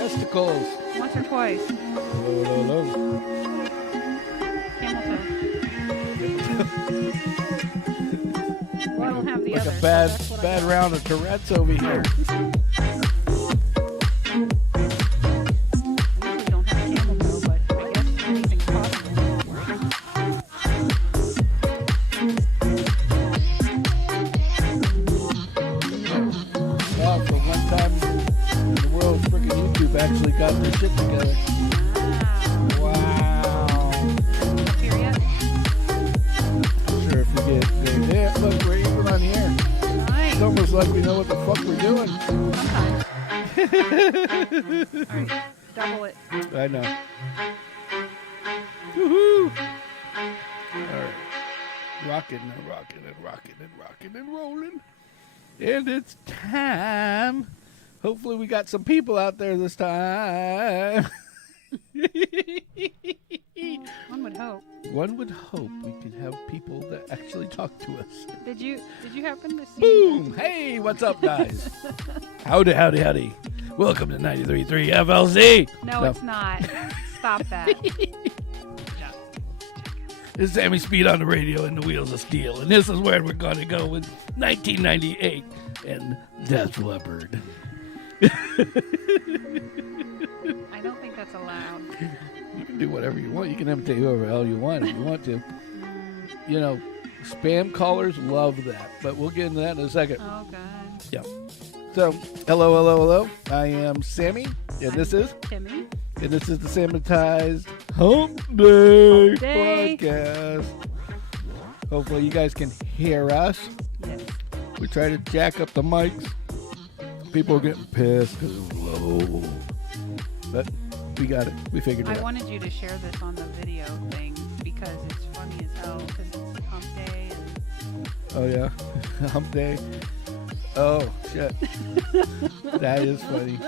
Testicles. Once or twice. Hello. Camel toe. Well, I don't have the Like others, a so bad that's what I got. round of Tourette's over here. I usually don't have camel toe, but I guess anything's possible. Wow, for one time in the world, freaking YouTube actually got their shit together. Wow. Up here yet? I'm sure if we get there, look, we're even on the air. Nice. It's almost like we know what the fuck we're doing. Sometimes. All right, double it. I know. Woohoo! Alright. Rocking and rolling. And it's time. Hopefully we got some people out there this time. One would hope. One would hope we could have people that actually talk to us. Did you happen to see? Boom! Hey, what's up, guys? Howdy. Welcome to 93.3 FLZ. No, it's not. Stop that. It's Sammy Speed on the radio and the wheels of steel. And this is where we're going to go with 1998 and Def Leppard. I don't think that's allowed. You can do whatever you want. You can imitate whoever the hell you want if you want to. You know, spam callers love that. But we'll get into that in a second. Oh, God. Yeah. So, hello. I am Sammy, and this is Timmy. And this is the Sammitized Hump Day podcast. Hopefully you guys can hear us. Yes. We try to jack up the mics. People are getting pissed because it's low. But we got it. We figured it I out. wanted you to share this on the video thing because it's funny as hell because it's Hump Day. Oh, yeah. Hump Day. Oh, shit. That is funny.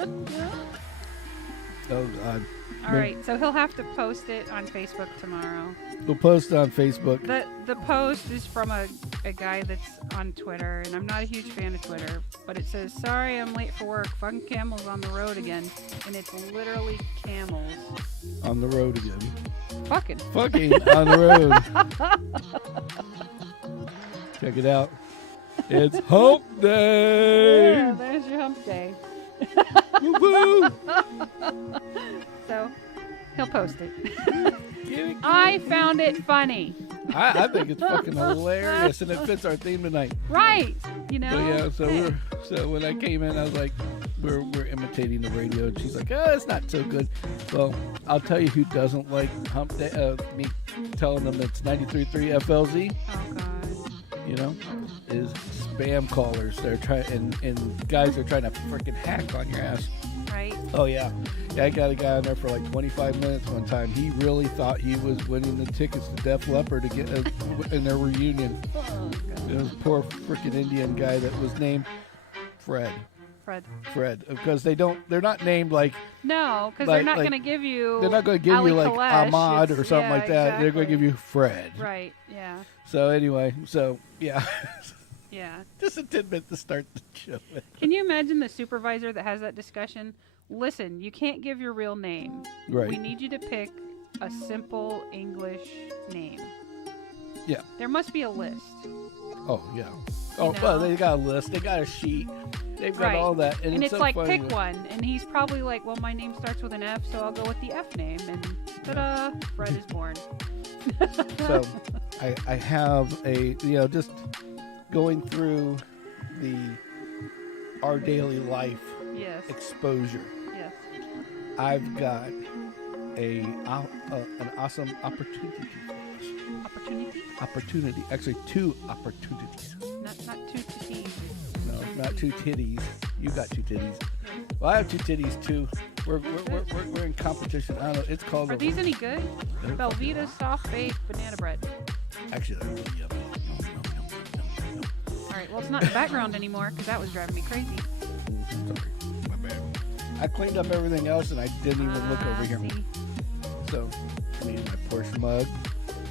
Oh, God. All right, so he'll have to post it on Facebook tomorrow. We'll post it on Facebook. The post is from a guy that's on Twitter, and I'm not a huge fan of Twitter, but it says, "Sorry, I'm late for work. Fucking camels on the road again," and it's literally camels On the road again. fucking On the road. Check it out. It's Hump Day. Yeah, there's your Hump Day. Woo-woo. So he'll post it. I found it funny. I think it's fucking hilarious, and it fits our theme tonight. Right, you know. But yeah, Hey. so when I came in, I was like, we're imitating the radio, and she's like, oh, it's not so good. Well, I'll tell you who doesn't like Hump Day. Me telling them it's 93.3 FLZ. Oh God. You know, is spam callers. They're trying, and guys are trying to freaking hack on your ass. Right. Oh yeah, I got a guy on there for like 25 minutes one time. He really thought he was winning the tickets to Def Leppard to get in their reunion. Oh God. It was a poor freaking Indian guy that was named Fred, because they're not named like. No, because Like- they're not like- going to give you. They're not going to give Ali you like Kalash. Ahmad or It's- something yeah, like that. They're going to exactly. give you Fred. Right. Yeah. So anyway, yeah, Yeah. just a tidbit to start the show with. Can you imagine the supervisor that has that discussion? Listen, you can't give your real name. Right. We need you to pick a simple English name. Yeah. There must be a list. Oh yeah. Oh, know? well, they got a list. They got a sheet. They've got Right. all that, and And it's so like, funny. pick one. And he's probably like, well, my name starts with an F, so I'll go with the F name. And ta-da, Fred is born. So I have just going through our daily life Yes. exposure. Yes. I've got an awesome opportunity for us. Opportunity? Actually, two opportunities. Not two titties. No, not two titties. You got two titties. Well, I have two titties too. We're in competition. I don't know. It's called. Are these any good? Velveeta soft baked banana bread. Actually, they're really yummy. Yum. All right. Well, it's not in the background anymore because that was driving me crazy. Sorry, my bad. I cleaned up everything else and I didn't even look over here. See? So, me and my Porsche mug.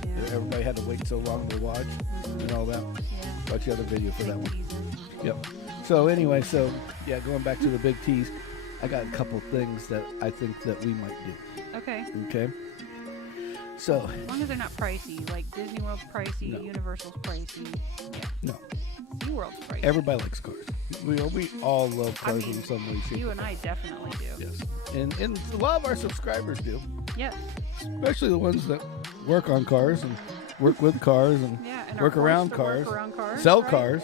Yeah. Everybody had to wait so long to watch and all that. Yeah. Watch the other video for that Big one. teaser. Yep. So anyway, going back to the big tease. I got a couple things that I think that we might do. Okay. Okay. So. As long as they're not pricey, like Disney World's pricey, No. Universal's pricey. Yeah. No. SeaWorld's pricey. Everybody likes cars. We all love I cars mean, in some way, shape. you and I definitely do. Yes. And a lot of our subscribers do. Yes. Especially the ones that work on cars and work with cars and Yeah. And work our around that cars, work around cars, sell right? cars.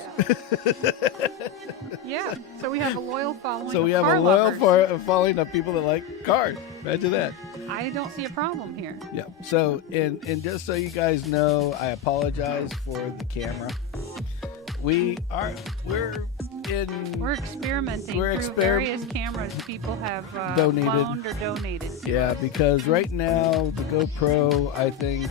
Yeah. So we have a loyal following. So we of have car a loyal lovers. following of people that like cars. Imagine that. I don't see a problem here. Yeah. So and just so you guys know, I apologize for the camera. We're experimenting through various cameras people have Donated. loaned or donated. to Yeah, us. because right now the GoPro, I think,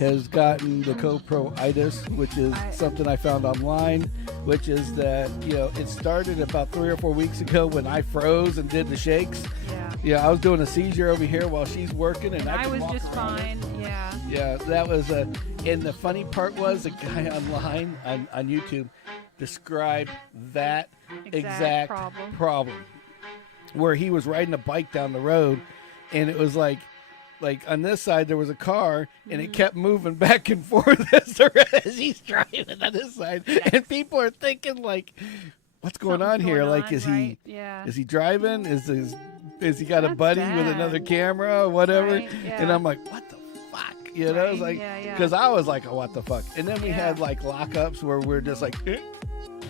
has gotten the GoPro-itis, which is something I found online, which is that, it started about 3 or 4 weeks ago when I froze and did the shakes. Yeah. Yeah, I was doing a seizure over here while she's working, and I could was walk just around. fine. Yeah. Yeah, that was and the funny part was a guy online on YouTube described that exact problem where he was riding a bike down the road, and it was like on this side there was a car, and it kept moving back and forth as he's driving on this side, and people are thinking like, what's going on here? Like, is right? is he driving? Is he got a buddy with another camera or whatever? Right, yeah. And I'm like, what the fuck? It's like, because I was like, oh, what the fuck? And then we had like lockups where we're just like,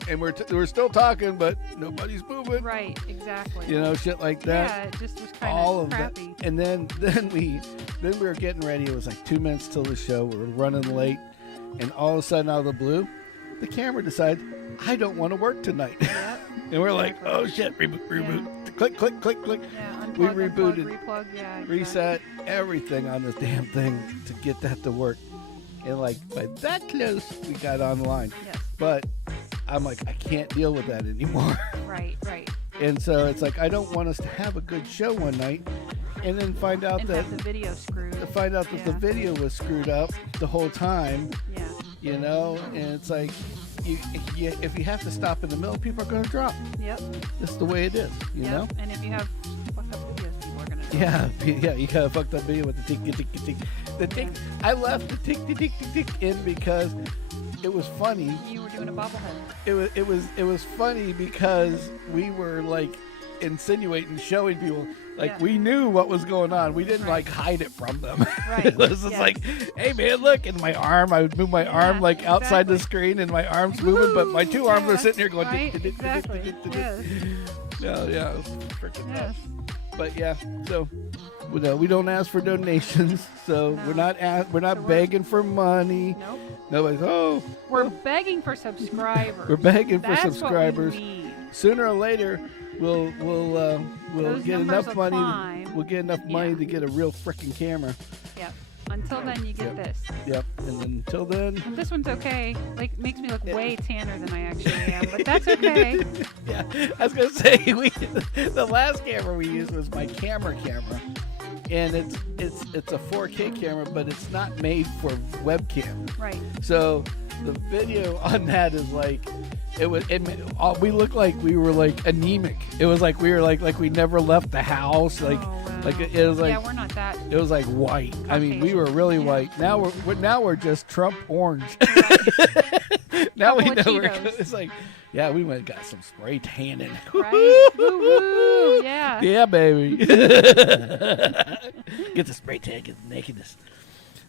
and we're still talking, but nobody's moving. Right, exactly. Shit like that. Yeah, it just was kind All of that. crappy. And then we were getting ready. It was like 2 minutes till the show. We were running late, and all of a sudden, out of the blue, the camera decided, I don't want to work tonight. Yep. And we're like, oh shit, reboot. Yeah. Click, click, click, click. Yeah, We unplug, rebooted, replug, yeah, exactly. reset everything on this damn thing to get that to work. And like by that close, we got online. Yes. But I'm like, I can't deal with that anymore. Right. And so it's like, I don't want us to have a good show one night and then find out And that have the video screwed. the video was screwed up the whole time. Yeah. And it's like, if you have to stop in the middle, people are going to drop. Yep. That's the way it is, you know? And if you have fucked up videos, people are going to Yeah, you got a fucked up video with the tick, tick, tick, tick. The tick, I left the tick, tick, tick, tick, tick in because it was funny. You were doing a bobblehead. It was funny because we were like insinuating, showing people like we knew what was going on. We didn't like hide it from them. Right. It was just like, hey man, look, and my arm. I would move my arm like outside the screen, and my arm's moving, but my two arms are sitting here going. Right? Exactly. Yes. Yeah, it was freaking Yes. nuts. But yeah, so we don't ask for donations, so No. we're not begging for money. Nope. Nobody's We're begging for subscribers. We're begging for That's subscribers. What we need. Sooner or later, we'll Those get numbers enough will money. climb. We'll get enough money to get a real freaking camera. Yep. Until then, you get this. Yep. And then until then, And this one's okay. Like, makes me look way tanner than I actually am, but that's okay. yeah. I was gonna say the last camera we used was my camera, and it's a 4K camera, but it's not made for webcam. Right. So the video on that is like, we looked like we were like anemic. It was like we were like we never left the house. Like it was like, yeah, we're not that. it was like white. I mean, we were really white. Now we're just Trump orange. Now we know it's like, yeah, we went and got some spray tanning. Right? Woo-woo. Yeah. Yeah, baby. Get the spray tan, get the nakedness.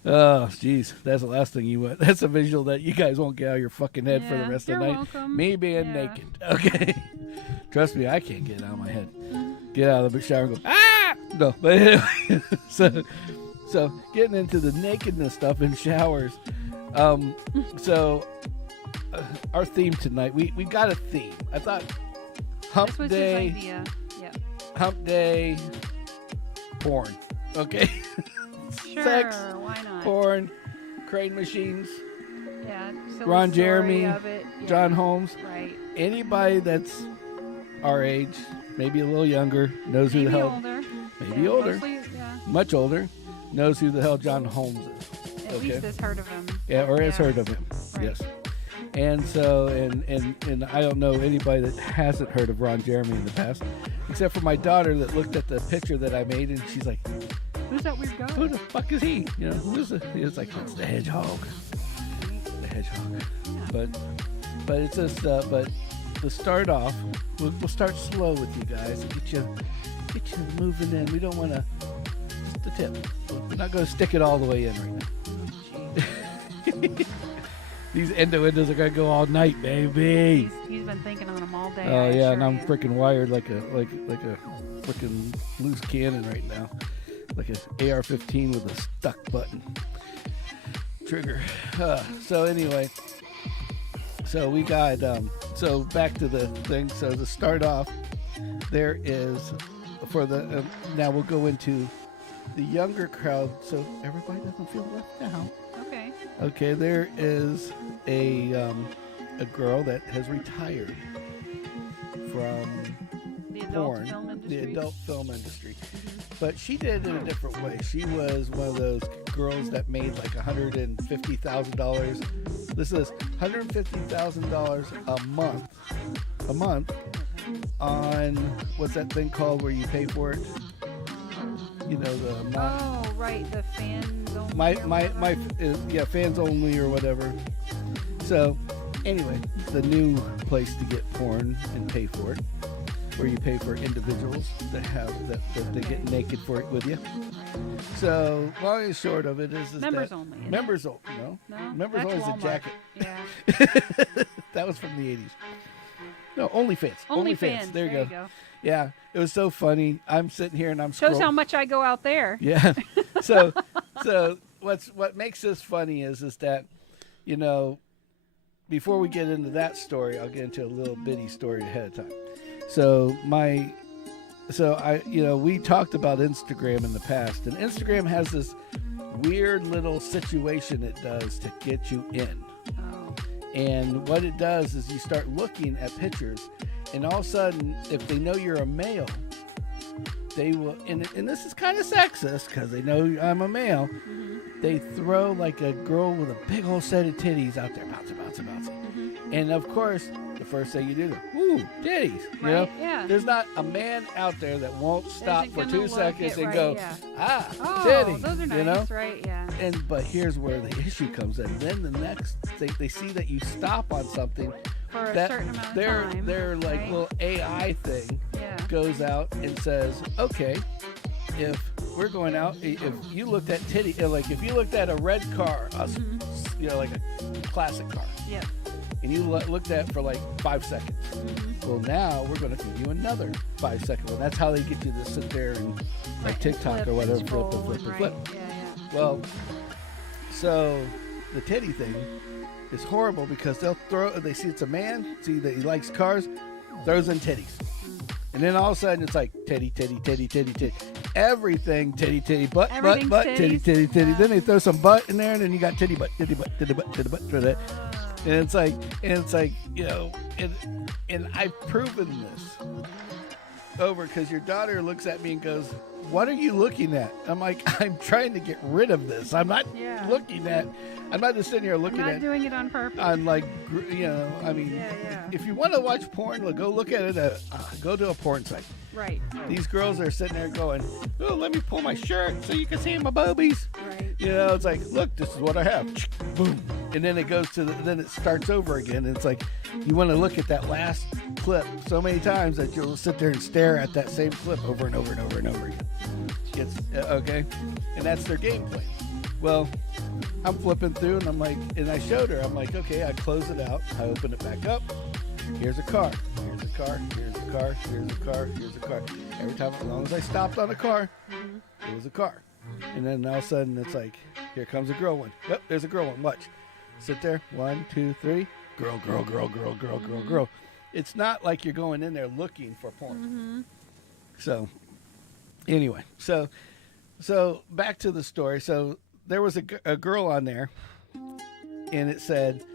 Oh, jeez. That's the last thing you want. That's a visual that you guys won't get out of your fucking head for the rest of the night. Welcome. Me being naked. Okay. Trust me, I can't get it out of my head. Get out of the shower and go, ah! No. But anyway, so getting into the nakedness stuff in showers. Our theme tonight, we got a theme. I thought Hump This was Day. his idea. Yeah. Hump Day, porn. Okay? Sure. Sex, why not? porn, crane machines, Yeah. silly Ron story Jeremy, of it. Yeah. John Holmes. Right. Anybody that's our age, maybe a little younger, knows who the hell. Older. Maybe Yeah, older. Mostly, yeah. Much older, knows who the hell John Holmes is. At least has heard of him. Yeah, or has Yeah. heard of him. Right. Yes. And so, and I don't know anybody that hasn't heard of Ron Jeremy in the past, except for my daughter that looked at the picture that I made, and she's like, "Who's that weird guy? Who the fuck is he? You know, who's the?" It's like, it's the hedgehog. The hedgehog. Yeah. But it's just, but to start off, we'll start slow with you guys and get you moving in. We don't want to, just a tip. We're not going to stick it all the way in right now. These endo windows are going to go all night, baby. He's been thinking on them all day. Oh yeah, and I'm freaking wired like a freaking loose cannon right now, like an AR-15 with a stuck button trigger. So anyway, so we got so back to the thing. So to start off, there is for the now we'll go into the younger crowd, so everybody doesn't feel left out. Okay, there is a girl that has retired from the porn, the adult film industry. But she did it in a different way. She was one of those girls that made like $150,000. This is $150,000 a month on what's that thing called where you pay for it? You know, oh right, the fans only. My fans only or whatever. So anyway, the new place to get porn and pay for it, where you pay for individuals that have that they get naked for it with you. So long and short of it is members that only. Members only. No, members only is a jacket. Yeah. That was from the 80s. No, OnlyFans. OnlyFans. There you go. Yeah, it was so funny. I'm sitting here and I'm scrolling. Shows how much I go out there. Yeah. So what makes this funny is that, you know, before we get into that story, I'll get into a little bitty story ahead of time. So we talked about Instagram in the past, and Instagram has this weird little situation it does to get you in. Oh. And what it does is you start looking at pictures, and all of a sudden, if they know you're a male, they will, and this is kind of sexist because they know I'm a male, they throw like a girl with a big old set of titties out there, bouncing. And of course, the first thing you do is, ooh, titties. You know? Yeah. There's not a man out there that won't stop for 2 seconds and go, oh, titties. Those are nice, you know? Right? Yeah. But here's where the issue comes in. Then the next thing, they see that you stop on something for a that certain amount of time. Their like little AI thing goes out and says, okay, if we're going out, if you looked at if you looked at a red car, you know, like a classic car, and you looked at it for like 5 seconds. Well, now we're going to give you another 5 second one. That's how they get you to sit there and like TikTok or whatever, flip. Well, so the titty thing is horrible because they see it's a man, see that he likes cars, throws in titties. And then all of a sudden it's like titty. Everything titty, butt, titty. Then they throw some butt in there, and then you got titty, butt for that. And it's like, you know, and I've proven this over because your daughter looks at me and goes, "What are you looking at?" I'm like, "I'm trying to get rid of this. I'm not looking at. I'm not just sitting here looking at. I'm not doing it on purpose. I'm like, you know, I mean, if you want to watch porn, go look at it. Go to a porn site. Right. These girls are sitting there going, "Oh, let me pull my shirt so you can see my boobies." Right. You know, it's like, look, this is what I have. Boom. And then it goes to then it starts over again. And it's like you want to look at that last clip so many times that you'll sit there and stare at that same clip over and over again. It's okay, and that's their game plan. Well, I'm flipping through, and I'm like, and I showed her. I'm like, okay, I close it out. I open it back up. Here's a car. Here's a car. Here's a car. Here's a car. Here's a car. Every time, as long as I stopped on a car, it was a car. And then all of a sudden, it's like, here comes a girl one. Yep, there's a girl one. Watch. Sit there. 1, 2, 3. Girl. It's not like you're going in there looking for porn. So, anyway, so back to the story. So there was a girl on there, and it says,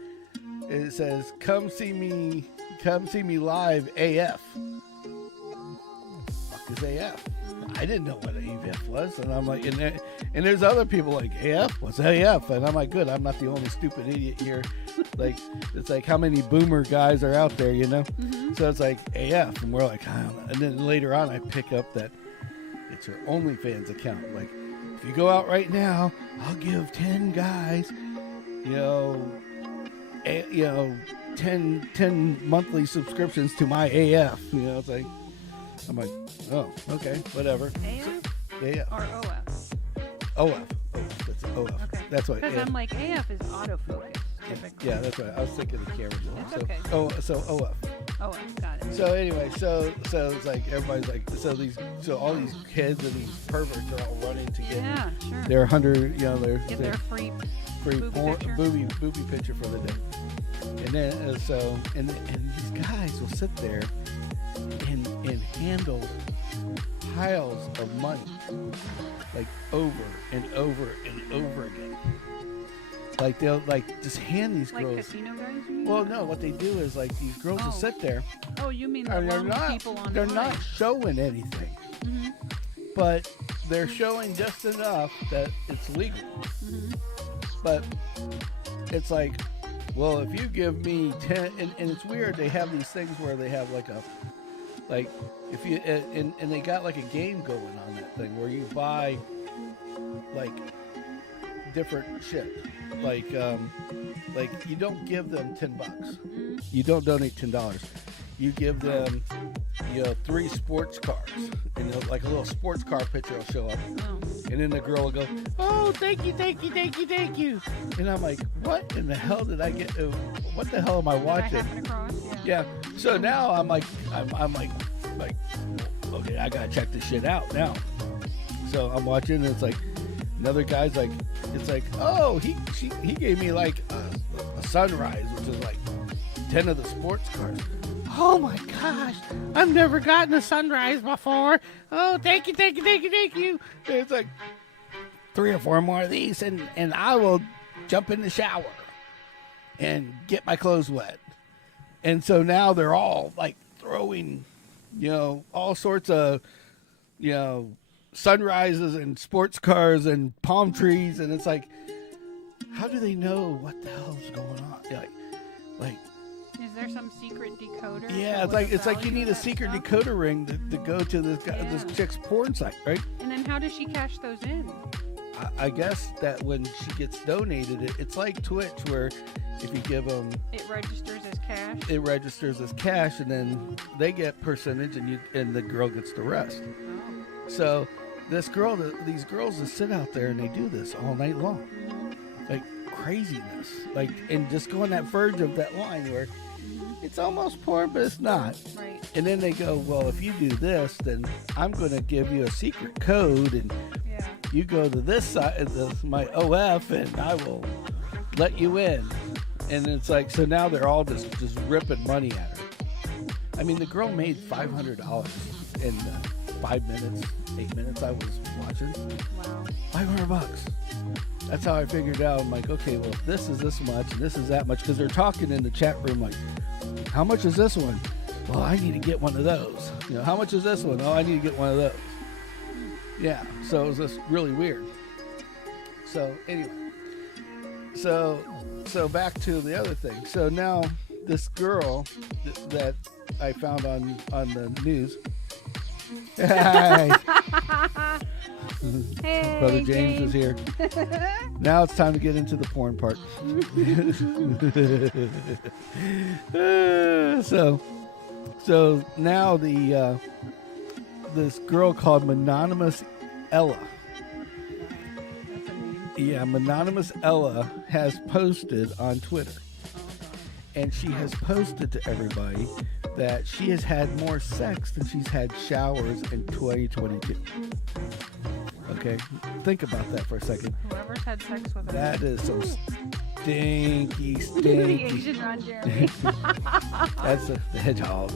"Come see me live, AF." Fuck is AF? I didn't know what AF was, and I'm like, and there's other people like, AF? What's AF? And I'm like, good, I'm not the only stupid idiot here Like, it's like how many boomer guys are out there, you know? Mm-hmm. So it's like AF, and we're like, I don't know. And then later on, I pick up that it's her OnlyFans account. Like, if you go out right now, I'll give 10 guys, 10 monthly subscriptions to my AF. It's like, I'm like, oh, okay, whatever. AF? AF. Or OF? OF. That's OF. Okay. That's what. Because I'm like, AF is autofocus, typically. Yeah, that's right. I was thinking of the camera. It's okay. So OF. OF, got it. So anyway, so it's like everybody's like, so all these kids and these perverts are all running to get sure. their 100, Get their free booby picture for the day. And then and these guys will sit there and handle piles of money like over and over and over again. Like they'll like just hand these girls. Like casino guys? Well, no. What they do is like these girls will sit there. Oh, you mean the long people on They're not showing anything, but they're showing just enough that it's legal. But it's like, well, if you give me 10, and it's weird. They have these things where they have if you and they got like a game going on that thing where you buy like different shit. Like you don't give them $10. You don't donate $10. You give them 3 sports cars, and like a little sports car picture will show up, and then the girl will go, "Oh, thank you," and I'm like, "What in the hell did I get? What the hell am I watching?" Yeah. So now I'm like, okay, I gotta check this shit out now. So I'm watching, and it's like another guy's like, it's like, oh, he gave me like a sunrise, which is like 10 of the sports cars. Oh my gosh, I've never gotten a sunrise before. Oh, thank you. And it's like 3 or 4 more of these, and I will jump in the shower and get my clothes wet. And so now they're all like throwing, all sorts of, sunrises and sports cars and palm trees, and it's like, how do they know what the hell's going on? Like, is there some secret decoder? Yeah, it's like you need a secret decoder ring to go to this chick's porn site, right? And then how does she cash those in? I guess that when she gets donated, it's like Twitch, where if you give them, it registers as cash. It registers as cash, and then they get percentage, and the girl gets the rest. Oh. So these girls just sit out there and they do this all night long, like craziness, like, and just go on that verge of that line where it's almost porn, but it's not. Right. And then they go, well, if you do this, then I'm going to give you a secret code, and you go to this side, my OF, and I will let you in. And it's like, so now they're all just ripping money at her. I mean, the girl made $500 in 5 minutes, 8 minutes I was watching. Wow. $500. That's how I figured out. I'm like, okay, well, if this is this much and this is that much, because they're talking in the chat room like, how much is this one? Well, I need to get one of those. How much is this one? Oh, I need to get one of those. Yeah, so it was just really weird. So anyway, so back to the other thing. So now this girl that I found on the news. Hey, Brother James is here. Now it's time to get into the porn part. So now this girl called Mononymous Ella. Yeah, Mononymous Ella has posted on Twitter. And she has posted to everybody that she has had more sex than she's had showers in 2022. Okay? Think about that for a second. Whoever's had sex with her. That is some stinky. The Asian Ron Jeremy. That's the hedgehog.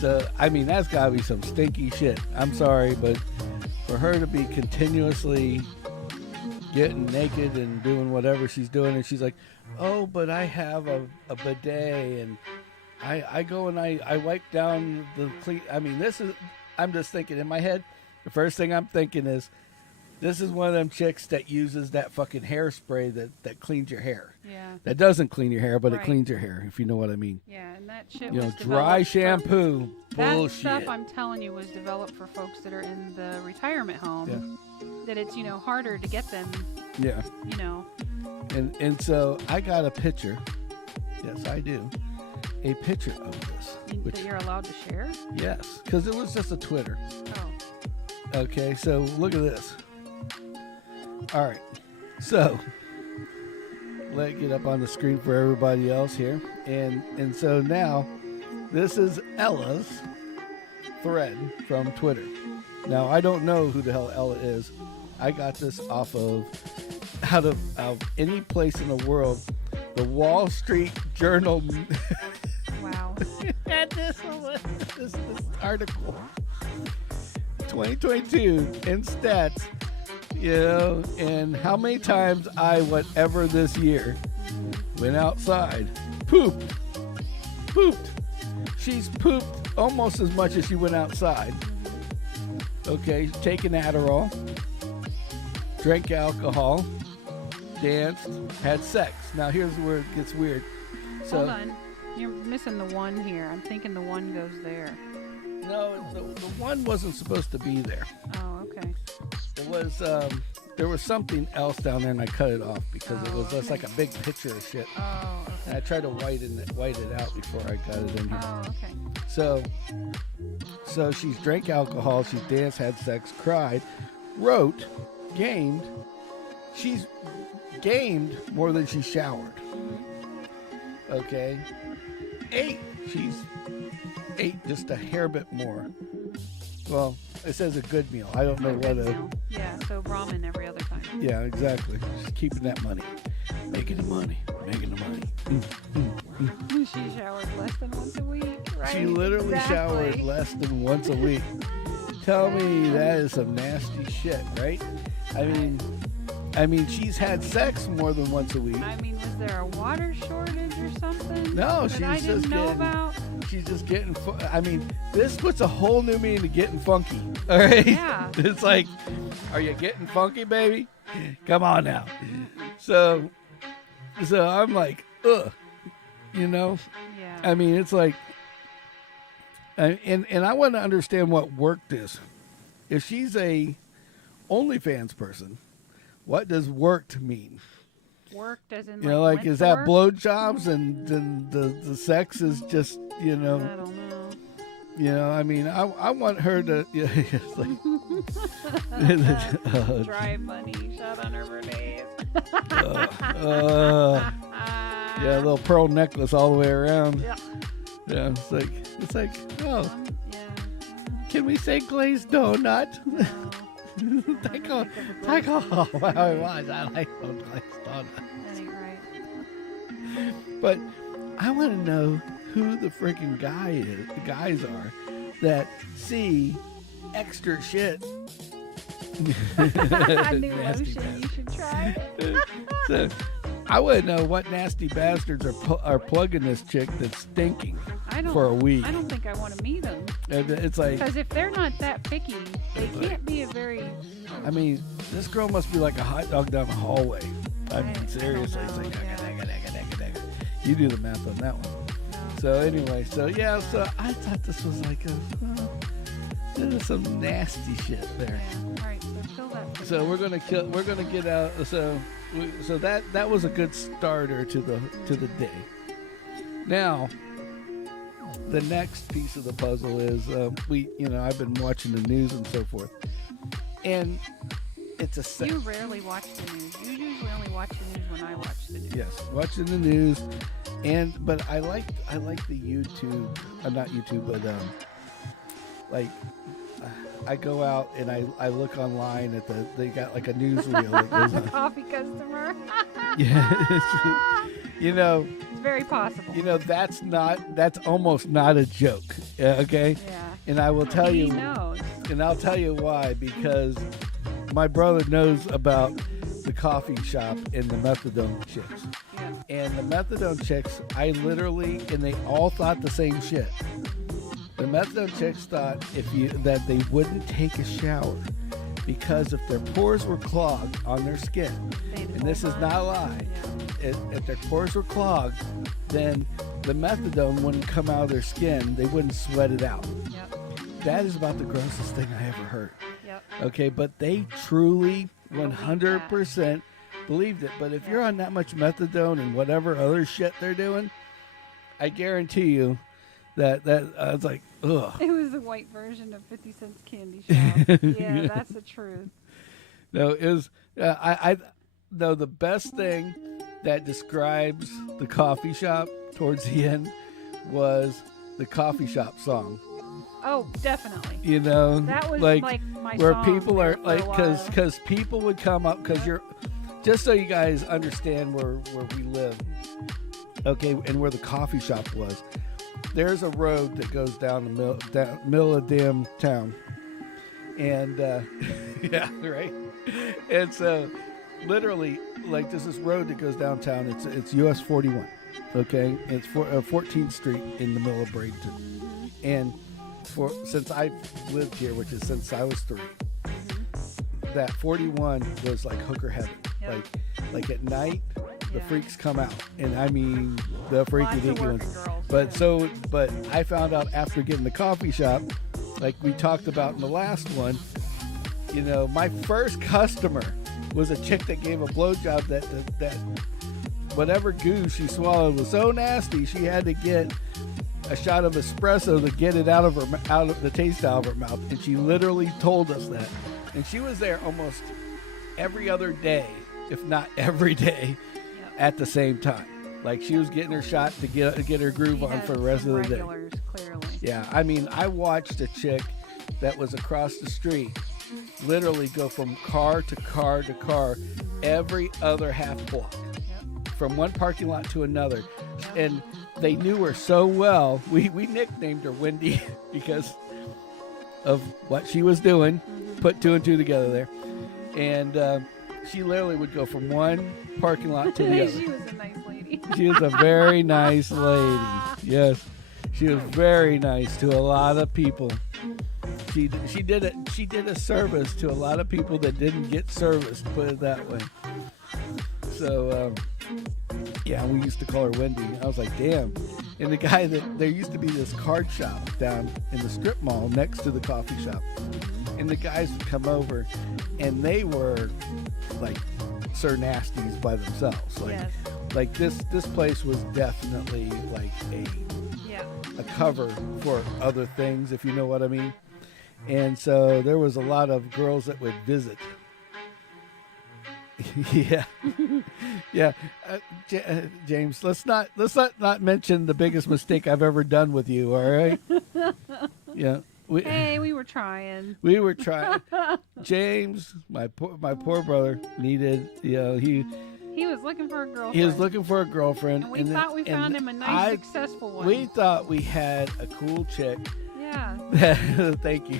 So, I mean, that's got to be some stinky shit. I'm sorry, but for her to be continuously getting naked and doing whatever she's doing, and she's like, oh, but I have a bidet, and I go and I wipe down the clean. I mean, I'm just thinking in my head, the first thing I'm thinking is, This is one of them chicks that uses that fucking hairspray that cleans your hair. Yeah. That doesn't clean your hair, but Right. it cleans your hair, if you know what I mean. Yeah, and that shit You know, was dry developed for- shampoo. That Bullshit. stuff, I'm telling you, was developed for folks that are in the retirement home. That it's, harder to get them, Yeah. And so I got a picture. Yes, I do. A picture of this. Which, that you're allowed to share? yes, because it was just a Twitter. Oh. Okay, so look at this. All right, so let it get up on the screen for everybody else here, and so now this is Ella's thread from Twitter. Now I don't know who the hell Ella is. I got this off of out of any place in the world, the Wall Street Journal. Wow. Had this article. 2022 in stats, and how many times I, whatever this year, went outside, pooped. She's pooped almost as much as she went outside. Okay, taken Adderall, drank alcohol, danced, had sex. Now here's where it gets weird. So, hold on. You're missing the one here. I'm thinking the one goes there. No, the one wasn't supposed to be there. Oh, okay. It was there was something else down there, and I cut it off because it was just like a big picture of shit. Oh, okay. And I tried to white it out before I got it in here. Oh, okay. So she's drank alcohol, she's danced, had sex, cried, wrote, gamed. She's gamed more than she showered. Okay. She's ate just a hair bit more. Well, it says a good meal. I don't know what a... Yeah, so ramen every other time. Yeah, exactly. Just keeping that money. Making the money. She showered less than once a week, right? She literally showered less than once a week. Tell me that is some nasty shit, right? I mean, she's had sex more than once a week. I mean, was there a water shortage or something? No, that I didn't know about? She's just getting. This puts a whole new meaning to getting funky. All right. Yeah. It's like, are you getting funky, baby? Come on now. So I'm like, ugh. Yeah. I mean, it's like, and I want to understand what worked is. If she's a OnlyFans person, what does worked mean? Worked as in like is that blowjobs and the sex is just, I don't know. I mean, I want her to, it's like, Dry money shot on her Bernays. yeah, a little pearl necklace all the way around. Yeah. Yeah, it's like, oh, Yeah. can we say glazed donut? No. Take off. Oh, wow, it was. I like those glazed donuts. That ain't right. But I want to know who the freaking guys are that see extra shit. I knew Nasty lotion. You should try it. So I want to know what nasty bastards are plugging this chick that's stinking for a week. I don't think I want to meet them. It's like, Because if they're not that picky, they can't be a very... I mean, this girl must be like a hot dog down the hallway. I mean, I seriously. don't know, It's like, yeah. you do the math on that one. No. So anyway, so I thought this was like there's some nasty shit there. Yeah. All right, so fill that. So we're gonna get out. So that was a good starter to the day. Now, the next piece of the puzzle is I've been watching the news and so forth, and it's a You rarely watch the news. You usually only watch the news when I watch the news. Yes, watching the news, but I like the YouTube, not YouTube, but I go out and I look online at they got like a newsreel that goes on. Coffee customer. Yeah, It's very possible. That's almost not a joke. Okay. Yeah. And I will tell you. He knows. And I'll tell you why, because my brother knows about the coffee shop and the methadone chicks. Yeah. And the methadone chicks, and they all thought the same shit. The methadone chicks thought that they wouldn't take a shower, because if their pores were clogged on their skin, and this is not a lie, if their pores were clogged, then the methadone wouldn't come out of their skin. They wouldn't sweat it out. Yep. That is about the grossest thing I ever heard. Yep. Okay, but they truly 100% believed it. But if you're on that much methadone and whatever other shit they're doing, I guarantee you that I was like, ugh. It was the white version of 50 Cent's Candy Shop. Yeah, that's the truth. No, it was. No, the best thing that describes the coffee shop towards the end was the coffee shop song. Oh, definitely. You know, that was like my where song people are like, because people would come up because you're just so you guys understand where we live, okay, and where the coffee shop was. There's a road that goes down the middle of damn town, and yeah, right. And so, literally, like there's this road that goes downtown. It's US 41, okay. It's 14th Street in the middle of Bradenton, and since I've lived here, which is since I was 3, that 41 was like hooker heaven. Yep. Like at night, the freaks come out, and I mean the freaky deaky ones. But I found out after getting the coffee shop, like we talked about in the last one, you know, my first customer was a chick that gave a blowjob that whatever goo she swallowed was so nasty she had to get a shot of espresso to get it out of the taste out of her mouth, and she literally told us that. And she was there almost every other day, if not every day, at the same time. Like she was getting her shot to get her groove on for the rest of the day. Clearly. Yeah, I mean, I watched a chick that was across the street literally go from car to car to car every other half block, from one parking lot to another, and they knew her so well. We nicknamed her Wendy because of what she was doing. Put 2 and 2 together there, and she literally would go from one parking lot to the other. She was a nice lady. She was a very nice lady. Yes, she was very nice to a lot of people. She did a service to a lot of people that didn't get service. Put it that way. So. Yeah, we used to call her Wendy. I was like, damn. And the guy there used to be this card shop down in the strip mall next to the coffee shop. And the guys would come over, and they were like Sir Nasties by themselves. Like this place was definitely like a cover for other things, if you know what I mean. And so there was a lot of girls that would visit. Yeah, yeah, James. Let's not mention the biggest mistake I've ever done with you. All right? Yeah. We were trying. We were trying. James, my poor brother, needed. You know, he was looking for a girlfriend. He was looking for a girlfriend. And we thought we found him a nice, successful one. We thought we had a cool chick. Yeah. Thank you.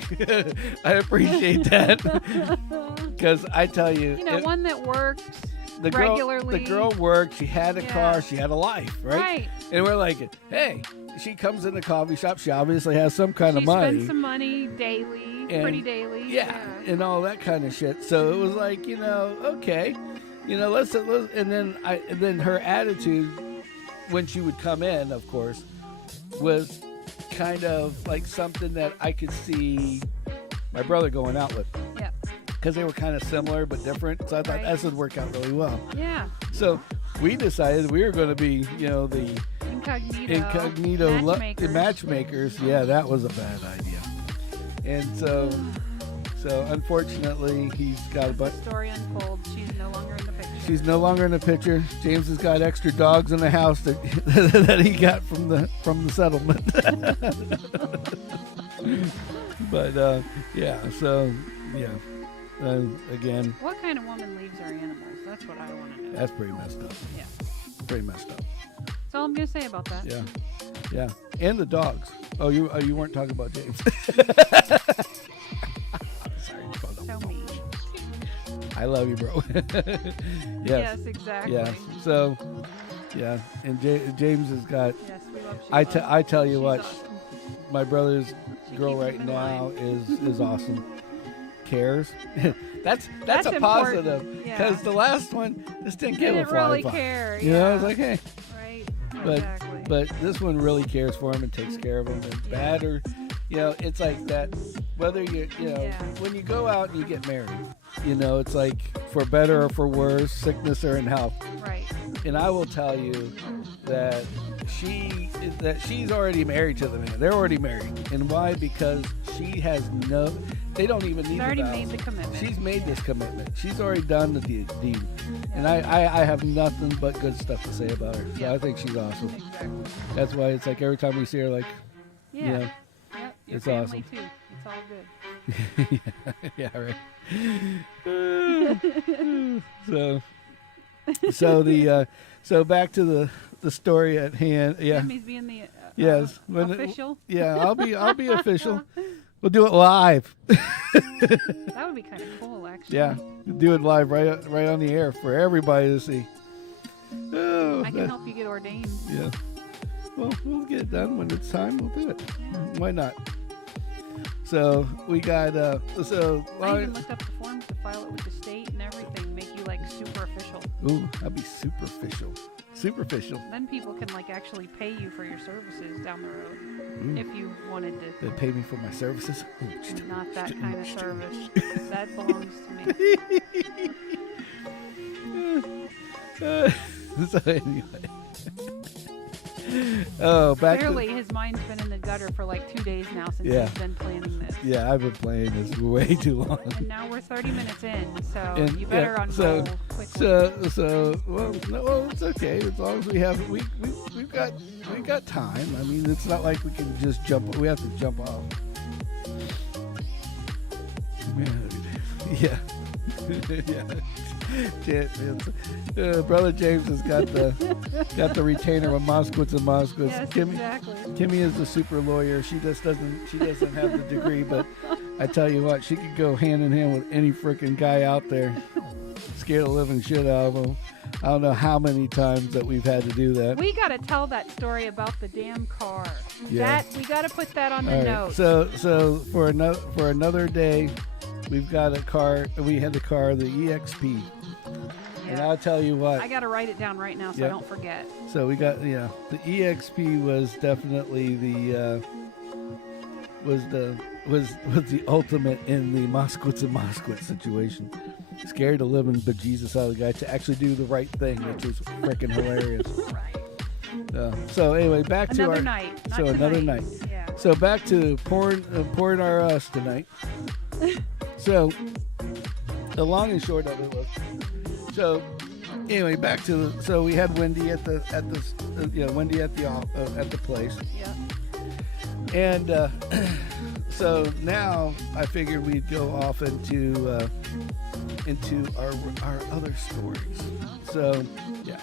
I appreciate that. Because I tell you, one that works regularly. The girl worked. She had a car. She had a life, right? Right. And we're like, hey, she comes in the coffee shop. She obviously has some kind of money. She spends some money daily, pretty daily. Yeah, and all that kind of shit. So it was like, okay, let's and then her attitude when she would come in, of course, was kind of like something that I could see my brother going out with. Yeah. Because they were kind of similar but different. So I thought that would work out really well. Yeah. So we decided we were going to be, the incognito matchmakers. Yeah, that was a bad idea. And so unfortunately, he's got a bunch. The story unfolds. She's no longer in the picture. She's no longer in the picture. James has got extra dogs in the house that he got from the settlement. But yeah, so yeah. Again. What kind of woman leaves her animals? That's what I want to know. That's pretty messed up. Yeah. Pretty messed up. That's all I'm gonna say about that. Yeah. Yeah. And the dogs. Oh, you weren't talking about James. Sorry. So mean. I love you, bro. Yes, exactly. Yeah. So, yeah. And James has got. Yes, we love you. I tell you what, awesome. my brother's girl right now is awesome. cares. that's a positive, because the last one just didn't give a fly really fuck. care. You know, I was like, hey. Right. But but this one really cares for him and takes care of him. And bad or, you know, it's like that. Whether you know, when you go out and you get married, you know, it's like for better or for worse, sickness or in health. Right. And I will tell you that she's already married to the man. They're already married. And why? Because she has they don't even need She's already made the commitment. She's made this commitment. She's already done the deed. And I have nothing but good stuff to say about her. So I think she's awesome. Exactly. That's why it's like every time we see her, like, you know, Yep. Your it's family awesome. Too. It's all good. Yeah, right. So back to the story at hand. Yeah. Jimmy's being the yes. official. I'll be official. We'll do it live. That would be kind of cool, actually. Yeah, do it live right on the air for everybody to see. Oh, I can help you get ordained. Yeah. Well, we'll get it done when it's time. We'll do it. Yeah. Why not? So we got I even looked up the forms to file it with the state and everything, make you like super official. Ooh, that'd be superficial. Superficial. Then people can like actually pay you for your services down the road. Ooh. If you wanted to. They pay me for my services. Not that kind of service. That belongs to me. So anyway. Oh, back Clearly, his mind's been in the gutter for like 2 days now since he's been planning this. Yeah, I've been playing this way too long. And now we're 30 minutes in, so you better unroll quickly. Well, it's okay as long as we've got time. I mean, it's not like we can just jump. We have to jump off. Yeah. Brother James has got the retainer with Moskowitz and Moskowitz. Yes, Kimmy, exactly. Kimmy is the super lawyer. She just doesn't have the degree, but I tell you what, she could go hand in hand with any freaking guy out there. Scare the living shit out of them. I don't know how many times that we've had to do that. We got to tell that story about the damn car. Yeah. We got to put that on the All right. notes. So for another day, we've got a car. We had the car, the EXP. And I'll tell you what. I got to write it down right now so I don't forget. So we got the EXP was definitely was the ultimate in the Moskowitz and Moskowitz situation. Scared the living bejesus out of the guy to actually do the right thing, which was freaking hilarious. Right. So anyway, back to another our night. So another night. Yeah. So back to porn our us tonight. So the long and short of it was. So anyway, back to so we had Wendy at the place. Yeah. And so now I figured we'd go off into our other stories. So yeah.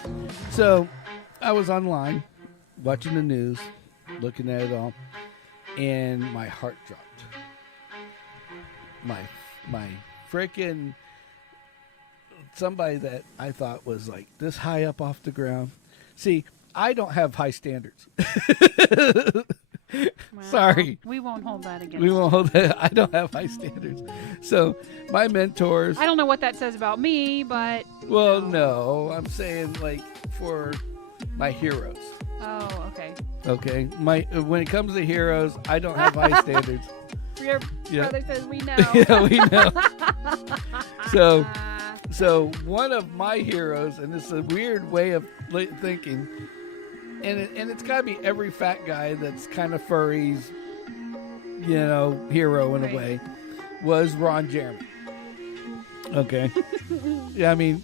So I was online watching the news, looking at it all, and my heart dropped. My freaking somebody that I thought was like this high up off the ground. See, I don't have high standards. Well, Sorry. We won't hold that against We won't hold that. I don't have high standards. So my mentors. I don't know what that says about me, but. Well, no, I'm saying like for my heroes. Oh, okay. Okay, when it comes to heroes, I don't have high standards. Your brother says we know. Yeah, we know. So one of my heroes, and it's a weird way of thinking, and it's got to be every fat guy that's kind of furry's, hero in a way, was Ron Jeremy. Okay. Yeah, I mean.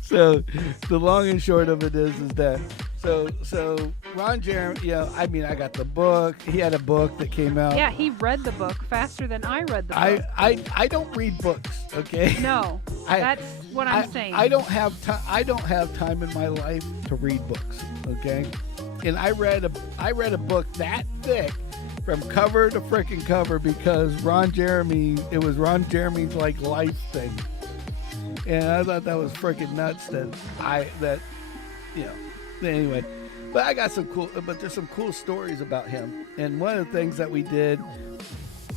So the long and short of it is that so Ron Jeremy, I got the book. He had a book that came out. Yeah, he read the book faster than I read the book. I don't read books, okay? No, that's what I'm saying. I don't have time in my life to read books, okay? And I read a book that thick from cover to freaking cover because it was Ron Jeremy's like life thing. And I thought that was freaking nuts anyway. But there's some cool stories about him. And one of the things that we did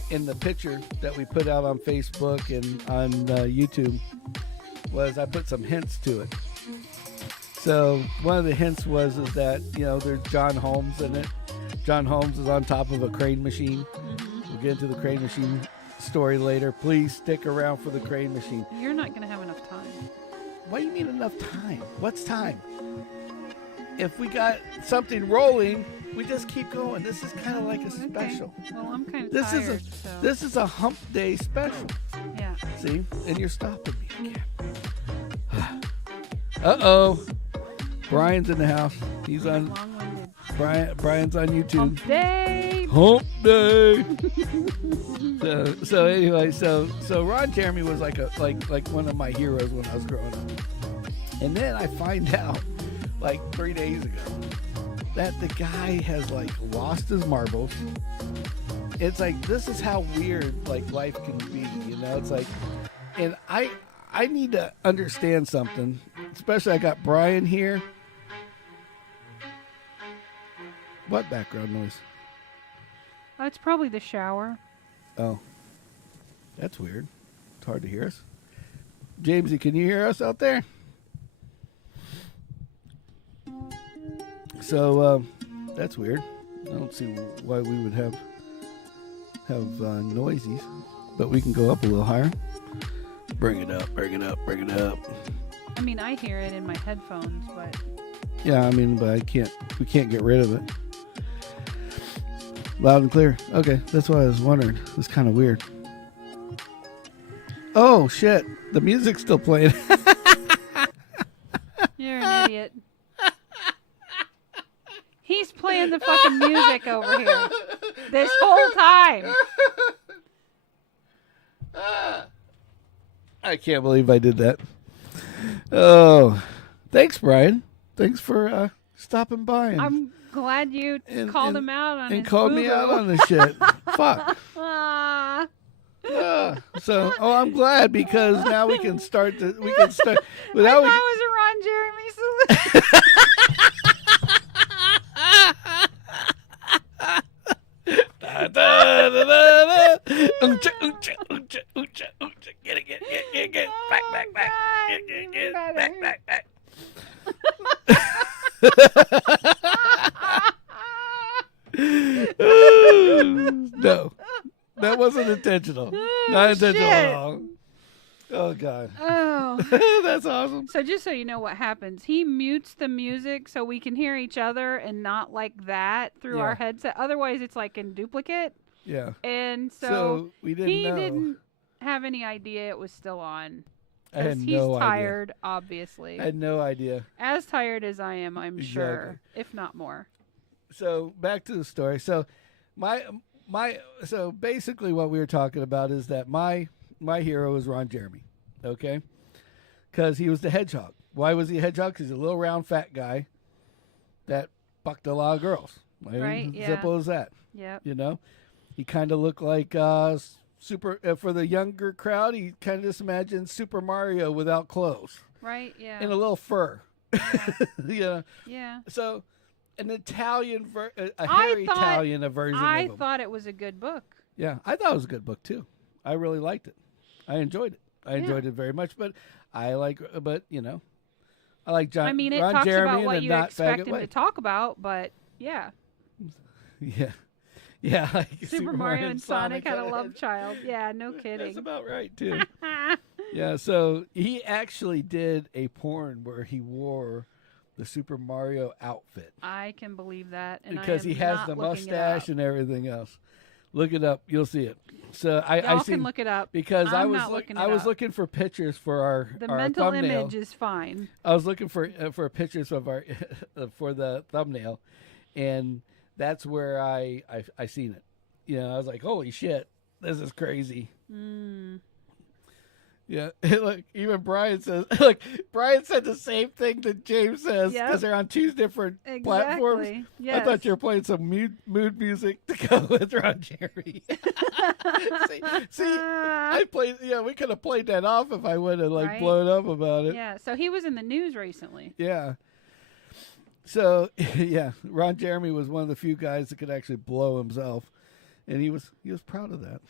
in the picture that we put out on Facebook and on YouTube was I put some hints to it. So one of the hints was is that, you know, there's John Holmes in it. John Holmes is on top of a crane machine. We'll get into the crane machine story later. Please stick around for the crane machine. You're not going to have enough time. What do you mean enough time? What's time? If we got something rolling, we just keep going. This is kind of like a special. Okay. Well, I'm kind of This tired. This is a hump day special. Yeah. See? And you're stopping me again. Uh-oh. Brian's in the house. He's on. Long-winded. Brian's on YouTube. Hump day. Hump day. so anyway, so Ron Jeremy was like one of my heroes when I was growing up. And then I find out like 3 days ago that the guy has like lost his marbles. It's like, this is how weird like life can be, you know? It's like, and I need to understand something, especially I got Brian here. What background noise? Oh, it's probably the shower. Oh, that's weird. It's hard to hear us. Jamesy, can you hear us out there? So that's weird. I don't see why we would have noisies, but we can go up a little higher. Bring it up, bring it up, bring it up. I mean, I hear it in my headphones, but yeah, I mean, but we can't get rid of it. Loud and clear. Okay, that's why I was wondering. It's kind of weird. Oh shit, the music's still playing. you're an idiot. He's playing the fucking music over here this whole time. I can't believe I did that. Oh, thanks, Brian. Thanks for stopping by. I'm glad you called him out on and his called me out on this shit. Fuck. So, I'm glad because now we can start. We can start. Without I thought it was a Ron Jeremy solution. Get it. Back. Back. No, that wasn't intentional. Not intentional at all. Oh, God. Oh. That's awesome. So just so you know what happens, he mutes the music so we can hear each other and not like that through our headset. Otherwise, it's like in duplicate. Yeah. And so we didn't know. Didn't have any idea it was still on. I had He's no tired, obviously. idea. I had no idea. As tired as I am, I'm sure, if not more. So back to the story. So so basically what we were talking about is that my hero is Ron Jeremy, okay? Because he was the hedgehog. Why was he a hedgehog? Because he's a little round fat guy that fucked a lot of girls. Right, yeah. Simple as that. Yep. You know? He kind of looked like Super for the younger crowd, he kind of just imagines Super Mario without clothes. Right, yeah. And a little fur. Yeah. Yeah. So an Italian, a hairy Italian version of him. I thought it was a good book. Yeah, I thought it was a good book too. I really liked it. I enjoyed it. I enjoyed it very much. But I like John. I mean, it Ron talks Jeremy about what you expect him way. to talk about, but yeah. Yeah. Yeah, like Super Mario and Sonic had a love child. Yeah, no kidding. That's about right too. Yeah, so he actually did a porn where he wore the Super Mario outfit. I can believe that, and because he has the mustache and everything else. Look it up; you'll see it. So I can look it up because I was looking for pictures for our mental thumbnail. image is fine. I was looking for pictures of our for the thumbnail, and that's where I seen it. You know, I was like, holy shit, this is crazy. Yeah, look, even Brian says, look, Brian said the same thing that James says because they're on two different platforms. Yes. I thought you were playing some mood music to go with Ron Jeremy. see, I played. Yeah, we could have played that off if I would have blown up about it. Yeah, so he was in the news recently. Yeah. So yeah, Ron Jeremy was one of the few guys that could actually blow himself. And he was proud of that.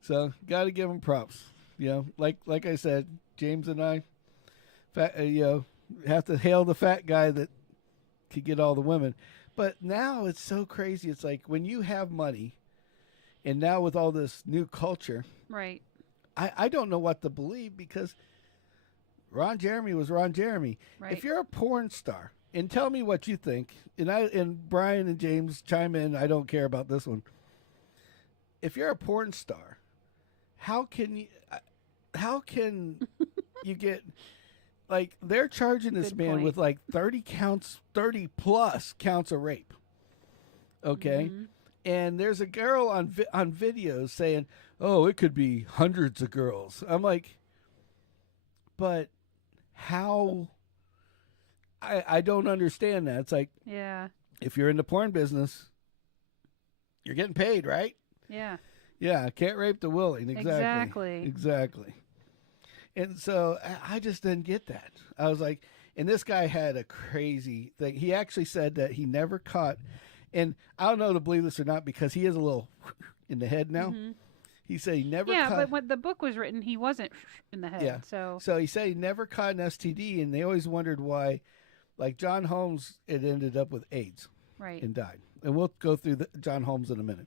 So got to give him props. Like I said, James and I, have to hail the fat guy that could get all the women. But now it's so crazy. It's like when you have money, and now with all this new culture, right? I don't know what to believe because Ron Jeremy was Ron Jeremy. Right. If you're a porn star, and tell me what you think, and Brian and James chime in. I don't care about this one. If you're a porn star, how can you get, like, they're charging this Good man point. with like 30 plus counts of rape. Okay. Mm-hmm. And there's a girl on videos saying, "Oh, it could be hundreds of girls." I'm like, but how? I don't understand that. It's like, yeah, if you're in the porn business, you're getting paid, right? yeah. Yeah, can't rape the willing. Exactly. And so I just didn't get that. I was like, and this guy had a crazy thing. He actually said that he never caught, and I don't know to believe this or not because he is a little in the head now. Mm-hmm. He said he never Yeah, caught. but when the book was written, he wasn't in the head. Yeah. So he said he never caught an STD, and they always wondered why. Like John Holmes, it ended up with AIDS, right, and died. And we'll go through John Holmes in a minute.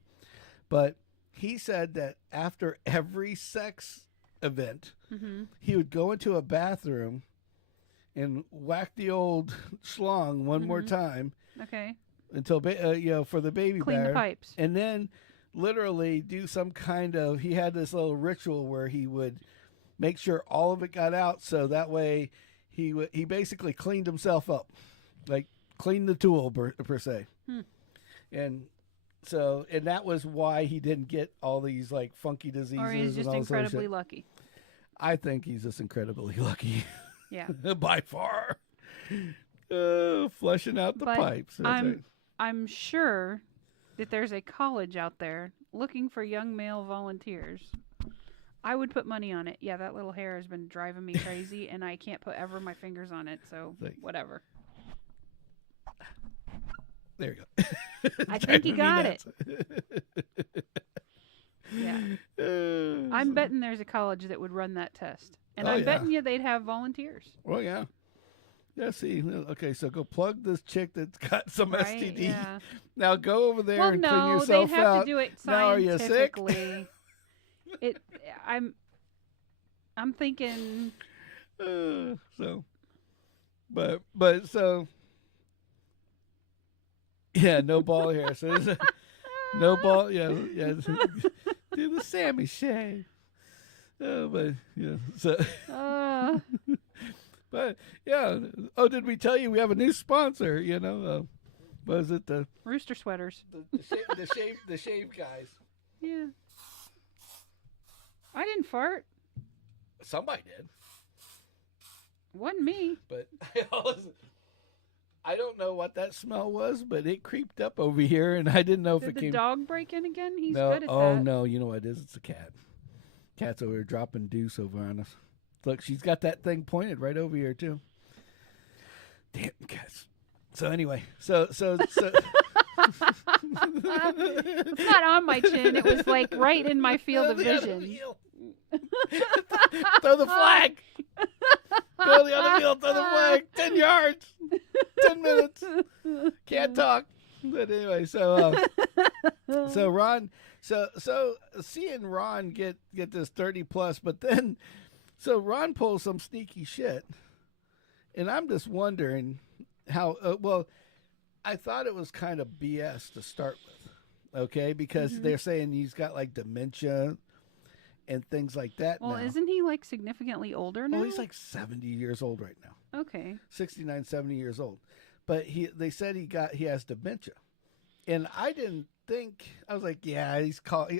But he said that after every sex event, mm-hmm. he would go into a bathroom and whack the old schlong one more time. Okay. Until for the baby Clean batter, the pipes, and then literally do some kind of. He had this little ritual where he would make sure all of it got out, so that way he basically cleaned himself up, like cleaned the tool per se, and that was why he didn't get all these like funky diseases. Or he's just and all incredibly lucky. I think he's just incredibly lucky. Yeah, by far. Flushing out the pipes. I'm sure that there's a college out there looking for young male volunteers. I would put money on it. Yeah, that little hair has been driving me crazy, and I can't put ever my fingers on it, so whatever. There you go. I think he got it. Yeah. I'm betting there's a college that would run that test. And I'm betting you they'd have volunteers. Well, yeah. Yeah, see. Okay, so go plug this chick that's got some STD. Yeah. Now go over there and clean yourself out. No, they have to do it now, are you sick? scientifically. I'm thinking. Yeah, no ball hair. So there's no ball. Yeah. Do the Sammy shave. But yeah. So. But yeah. Oh, did we tell you we have a new sponsor? Was it the Rooster Sweaters? The shave guys. Yeah. I didn't fart. Somebody did. Wasn't me. But I don't know what that smell was, but it creeped up over here, and I didn't know if it came. Did the dog break in again? He's no. good at that. Oh no! You know what it is? It's a cat. Cat's over here dropping deuce over on us. Look, she's got that thing pointed right over here too. Damn cats. So anyway, so. It's not on my chin. It was like right in my field of vision. Throw the flag. Go the other field. Throw the flag. 10 yards. 10 minutes. Can't talk. But anyway, so Ron, so seeing Ron get this 30 plus, but then so Ron pulls some sneaky shit, and I'm just wondering how. Well, I thought it was kind of BS to start with, okay, because they're saying he's got like dementia and things like that. Well, now. Isn't he like significantly older now? Oh, he's like 70 years old right now. Okay. 69, 70 years old. But they said he has dementia. And I didn't think, I was like, yeah,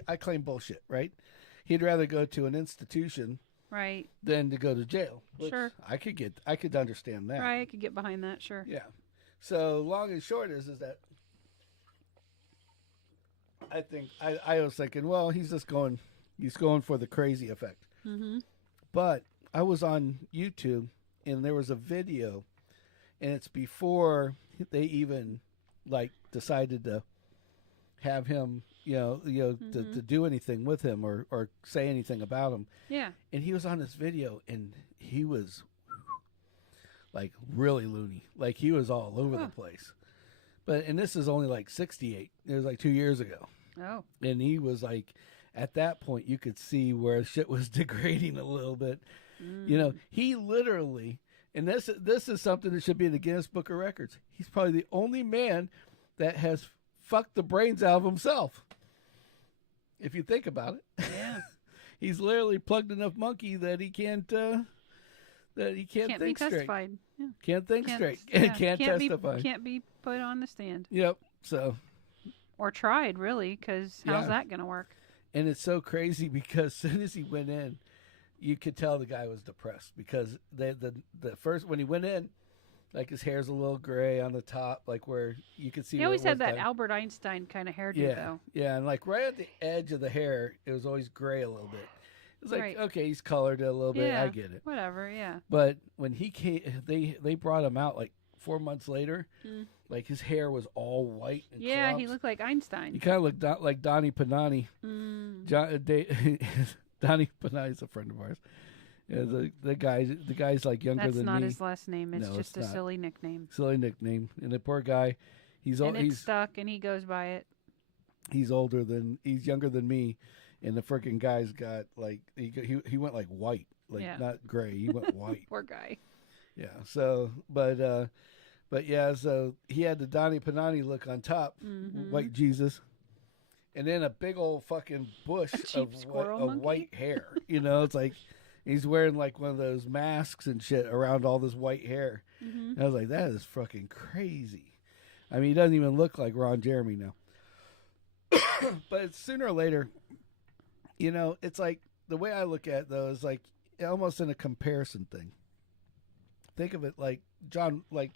I claim bullshit, right? He'd rather go to an institution right than to go to jail. Sure. I could understand that. Right, I could get behind that, sure. Yeah. So long and short is that I think I was thinking, well, he's going for the crazy effect. Mm-hmm. But I was on YouTube and there was a video, and it's before they even like decided to have him to do anything with him or say anything about him. Yeah. And he was on this video, and he was like really loony. Like he was all over the place. And this is only like 68. It was like 2 years ago. Oh. And he was like, at that point, you could see where shit was degrading a little bit. He literally, and this is something that should be in the Guinness Book of Records. He's probably the only man that has fucked the brains out of himself. If you think about it. Yeah. He's literally plugged enough monkey that he can't think be straight. Testified. Yeah. Can't think straight. Yeah. Can't testify. Can't be put on the stand. Yep. So. Or tried, really, because how's that going to work? And it's so crazy because as soon as he went in, you could tell the guy was depressed because the first when he went in, like his hair's a little gray on the top, like where you could see. He always had that Albert Einstein kind of hairdo, though. Yeah, and like right at the edge of the hair, it was always gray a little bit. It's like okay, he's colored it a little bit. I get it. Whatever, yeah. But when he came, they brought him out like 4 months later. Like his hair was all white. And clumps. He looked like Einstein. He kind of looked like Donnie Panani. Donnie Panani's a friend of ours. Yeah, the guy's like younger than me. That's not his last name. It's just a silly nickname. Silly nickname. And the poor guy, he's stuck, and he goes by it. He's younger than me, and the freaking guy's got like he went like white, not gray. He went white. Poor guy. Yeah. So, but yeah, so he had the Donnie Panani look on top, white Jesus, and then a big old fucking bush of white hair. It's like he's wearing like one of those masks and shit around all this white hair. And I was like, that is fucking crazy. I mean, he doesn't even look like Ron Jeremy now. But it's sooner or later, it's like the way I look at it, though, is like almost in a comparison thing. Think of it like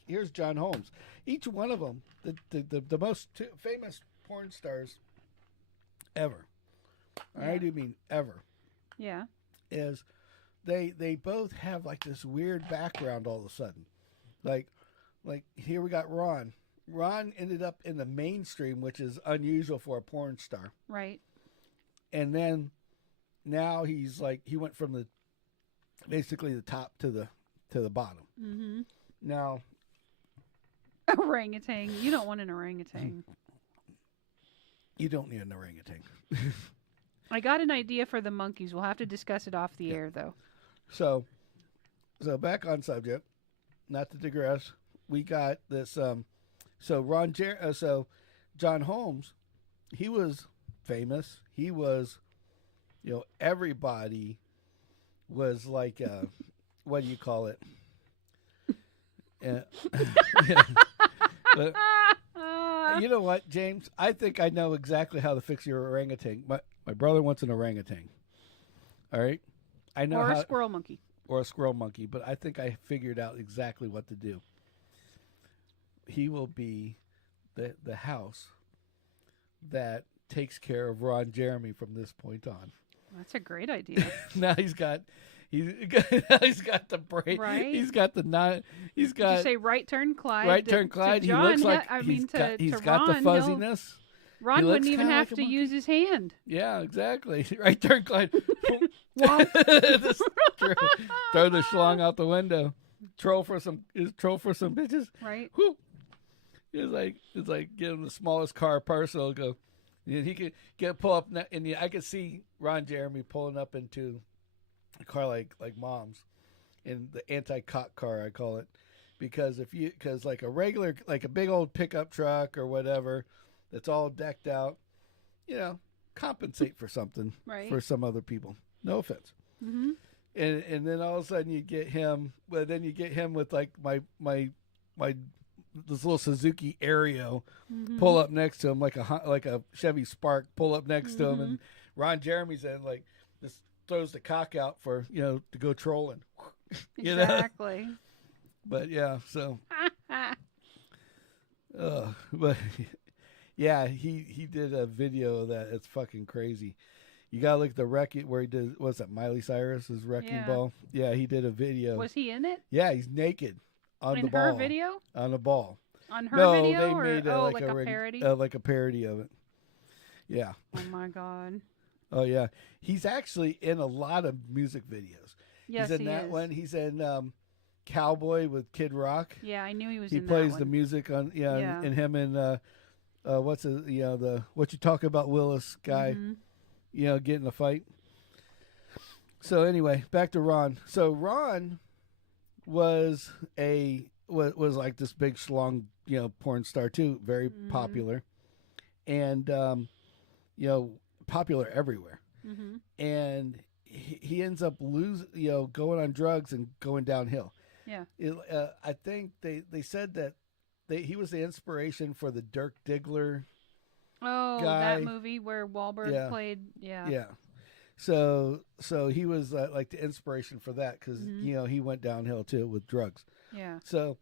here's John Holmes. Each one of them, the most famous porn stars ever. I do mean ever. Yeah. Is they both have like this weird background all of a sudden. Like here we got Ron. Ron ended up in the mainstream, which is unusual for a porn star. Right. And then now he's like he went from basically the top to the bottom. Now, orangutan. You don't want an orangutan. You don't need an orangutan. I got an idea for the monkeys. We'll have to discuss it off the air, though. So back on subject. Not to digress. We got this. So John Holmes, he was famous. He was, everybody was like, what do you call it? But, you know what, James? I think I know exactly how to fix your orangutan. My brother wants an orangutan. All right, I know or a squirrel monkey. Or a squirrel monkey, but I think I figured out exactly what to do. He will be the house that takes care of Ron Jeremy from this point on. That's a great idea. Now he's got the brain. Right? He's got the not. He's got. Did you say right turn Clyde? Right turn Clyde. He looks like he's got the fuzziness. Ron wouldn't even have to use his hand. Yeah, exactly. Right turn Clyde. Just throw the schlong out the window. Troll for some bitches. Right. Whew. It's like getting the smallest car personal. Go. He could pull up, and I could see Ron Jeremy pulling up into a car like Mom's, in the anti-cock car, I call it, because like a regular, like a big old pickup truck or whatever, that's all decked out, compensate for something, right, for some other people. No offense. Mm-hmm. And then all of a sudden you get him, but then you get him with like my this little Suzuki Aereo, pull up next to him like a Chevy Spark, pull up next to him, and Ron Jeremy's in like just throws the cock out for to go trolling. Exactly. But yeah, so but yeah, he did a video of that. It's fucking crazy. You gotta look at the wrecking where he did. What's that? Miley Cyrus's wrecking ball. Yeah, he did a video. Was he in it? Yeah, he's naked on the ball. In her video? On the ball. On her video? They made like a parody? Like a parody of it. Yeah. Oh my God. Oh yeah. He's actually in a lot of music videos. Yes, he's in that is. one. He's in Cowboy with Kid Rock. Yeah, I knew he was He in plays that the one. music on Yeah. and him and what's the the what you talk about Willis guy, getting a fight. So anyway, back to Ron. So Ron was was like this big schlong, porn star too, very popular, and popular everywhere. And he ends up going on drugs and going downhill. Yeah. I think they said that he was the inspiration for the Dirk Diggler. Oh, guy. that movie where Wahlberg played. Yeah. Yeah. So he was like the inspiration for that because he went downhill too with drugs. Yeah. So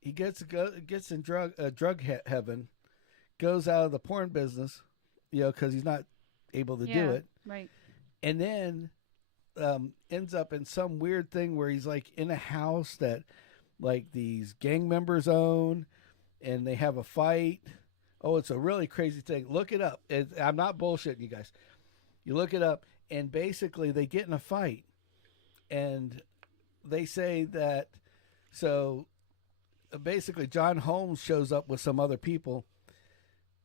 he gets in drug heaven, goes out of the porn business, because he's not able to do it. Right. And then ends up in some weird thing where he's like in a house that like these gang members own, and they have a fight. Oh, it's a really crazy thing. Look it up. I'm not bullshitting you guys. You look it up, and basically they get in a fight, and they say that. So basically, John Holmes shows up with some other people,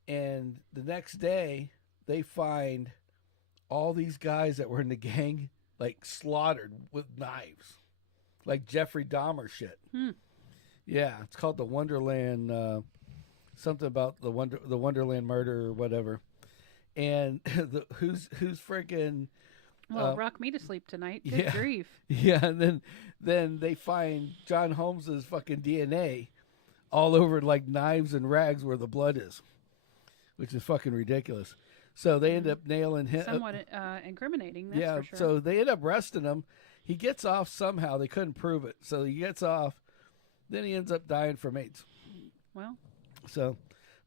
and the next day they find all these guys that were in the gang like slaughtered with knives, like Jeffrey Dahmer shit. Yeah, it's called the Wonderland. Something about the Wonderland murder or whatever. And who's freaking. Well, rock me to sleep tonight. Good grief. Yeah, and then they find John Holmes's fucking DNA all over like knives and rags where the blood is, which is fucking ridiculous. So they end up nailing him. Somewhat incriminating, that's for sure. So they end up arresting him. He gets off somehow. They couldn't prove it. So he gets off. Then he ends up dying from AIDS. Well. So,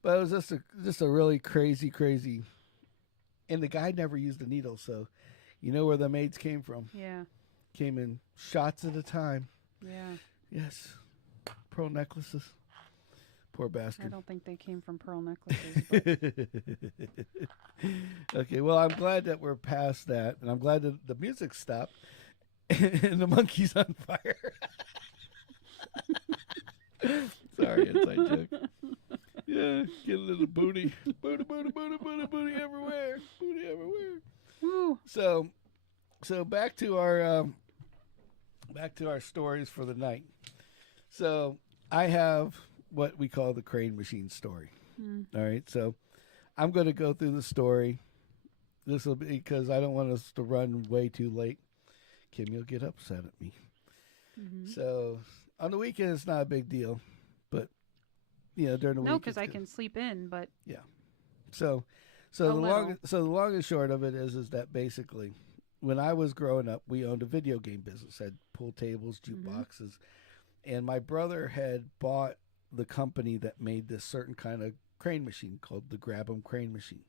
but it was just a really crazy. And the guy never used a needle, so you know where the AIDS came from. Yeah. Came in shots at a time. Yeah. Yes. Pearl necklaces. Poor bastard. I don't think they came from pearl necklaces. Okay, well, I'm glad that we're past that, and I'm glad that the music stopped and the monkey's on fire. Sorry, inside joke. Yeah, get a little booty. Booty everywhere. Booty everywhere. Woo. So back to our stories for the night. So I have what we call the crane machine story. All right, so I'm going to go through the story. This will be because I don't want us to run way too late. Kim, you'll get upset at me. So on the weekend, it's not a big deal, but during the week. No, because I can sleep in, but yeah. So the long and short of it is that basically, when I was growing up, we owned a video game business, had pool tables, jukeboxes, and my brother had bought the company that made this certain kind of crane machine called the Grab 'em crane machine.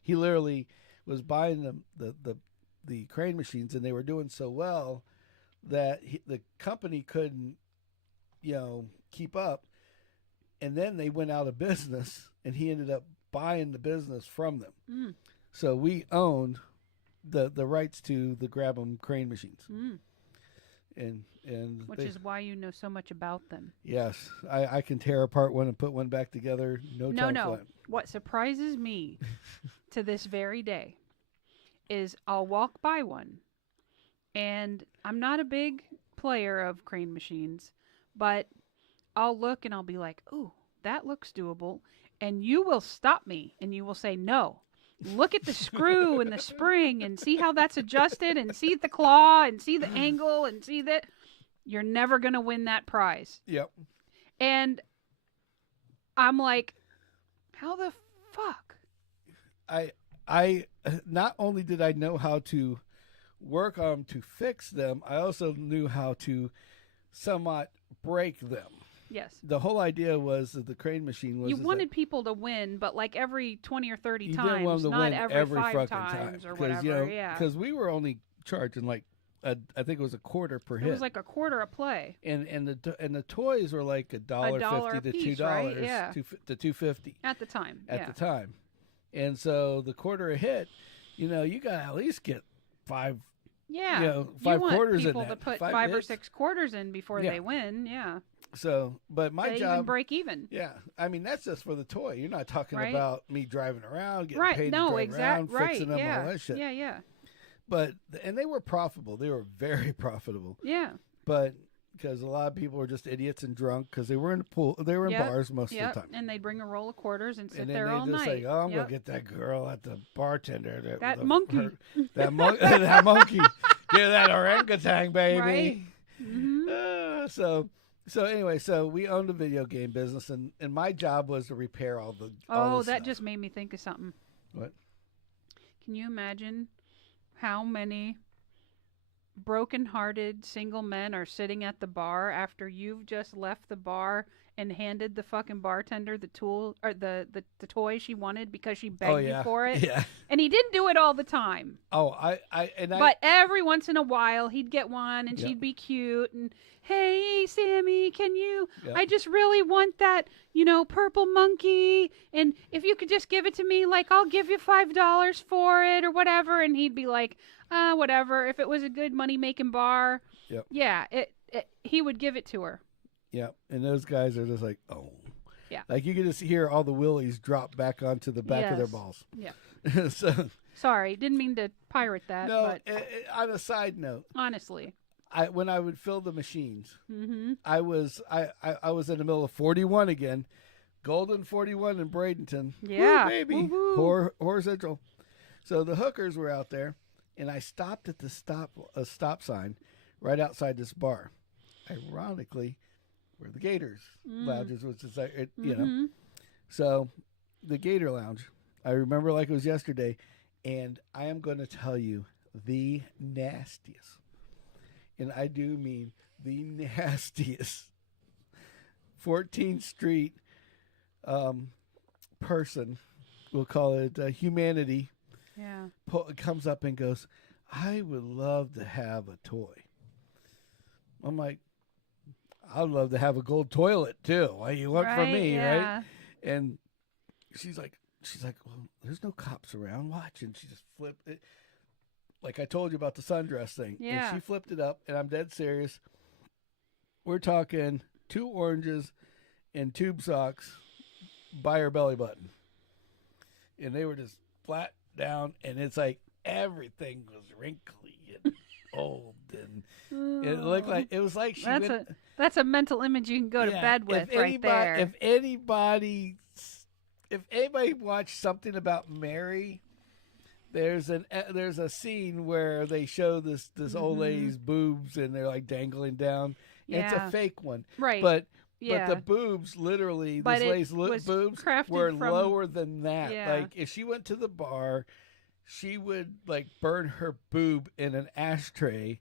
He literally was buying the crane machines, and they were doing so well that the company couldn't, keep up. And then they went out of business, and he ended up buying the business from them. So we owned the rights to the Grab 'em crane machines. And which is why you know so much about them. Yes, I can tear apart one and put one back together. No. Flat. What surprises me to this very day is I'll walk by one, and I'm not a big player of crane machines, but I'll look and I'll be like, "Ooh, that looks doable," and you will stop me and you will say, "No. Look at the screw and the spring and see how that's adjusted and see the claw and see the angle and see that." You're never going to win that prize. Yep. And I'm like, how the fuck? I not only did I know how to work on them to fix them, I also knew how to somewhat break them. Yes. The whole idea was that the crane machine was... You wanted people to win, but like every 20 or 30 you times, didn't want them to not win every fucking 5 times or 'cause, whatever. Yeah. Because we were only charging like, I think it was a quarter per hit. It was like a quarter a play. And the toys were like $1.50 to piece, $2 right? Yeah. to $2.50 At the time. at the time. And so the quarter a hit, you got to at least get 5. Yeah, five you want quarters people in that. to put 5 5 or hits. 6 quarters in before they win. Yeah. So, but my they job, even break even. Yeah, I mean that's just for the toy. You're not talking Right. about me driving around, getting Right. paid No, to drive around, fixing them, yeah. all that shit. Yeah. But and they were profitable. They were very profitable. Yeah. But because a lot of people were just idiots and drunk because they were in the pool, they were in bars most of the time. And they'd bring a roll of quarters and sit and there all they'd just night. say, "Oh, I'm gonna get that girl at the bartender. That monkey. That monkey. Get that orangutan, baby." Right. Mm-hmm. So anyway, so we owned a video game business, and my job was to repair all the. all the that stuff. just made me think of something. What? Can you imagine how many broken-hearted single men are sitting at the bar after you've just left the bar and handed the fucking bartender the tool or the toy she wanted because she begged you for it? Yeah. And he didn't do it all the time. But every once in a while he'd get one and she'd be cute and, "Hey, Sammy, can you? I just really want that, purple monkey. And if you could just give it to me, like I'll give you $5 for it or whatever." And he'd be like, whatever. If it was a good money-making bar, he would give it to her. Yeah, and those guys are just like, oh. Yeah. Like you can just hear all the willies drop back onto the back of their balls. Yeah. So. Sorry, didn't mean to pirate that. No, but on a side note. Honestly. When I would fill the machines, mm-hmm. I was in the middle of 41 again, Golden 41 in Bradenton. Yeah. Woo, baby. Whore Central. So the hookers were out there, and I stopped at the stop sign right outside this bar. Ironically, where the Gators lounges, which is like, So the Gator Lounge, I remember like it was yesterday, and I am going to tell you the nastiest. And I do mean the nastiest 14th Street person, we'll call it humanity, comes up and goes, "I would love to have a toy." I'm like, "I'd love to have a gold toilet too. What do you want from me, right?" And she's like, "Well, there's no cops around. Watch." And she just flipped it. Like I told you about the sundress thing. Yeah. And she flipped it up, and I'm dead serious. We're talking 2 oranges and tube socks by her belly button. And they were just flat down, and it's like everything was wrinkly and old. And it looked like, it was like she That's a mental image you can go to bed with there. If anybody watched something about Mary, there's a scene where they show this old lady's boobs and they're like dangling down. Yeah. It's a fake one, right? But the boobs, literally, this lady's boobs were lower than that. Yeah. Like if she went to the bar, she would like burn her boob in an ashtray,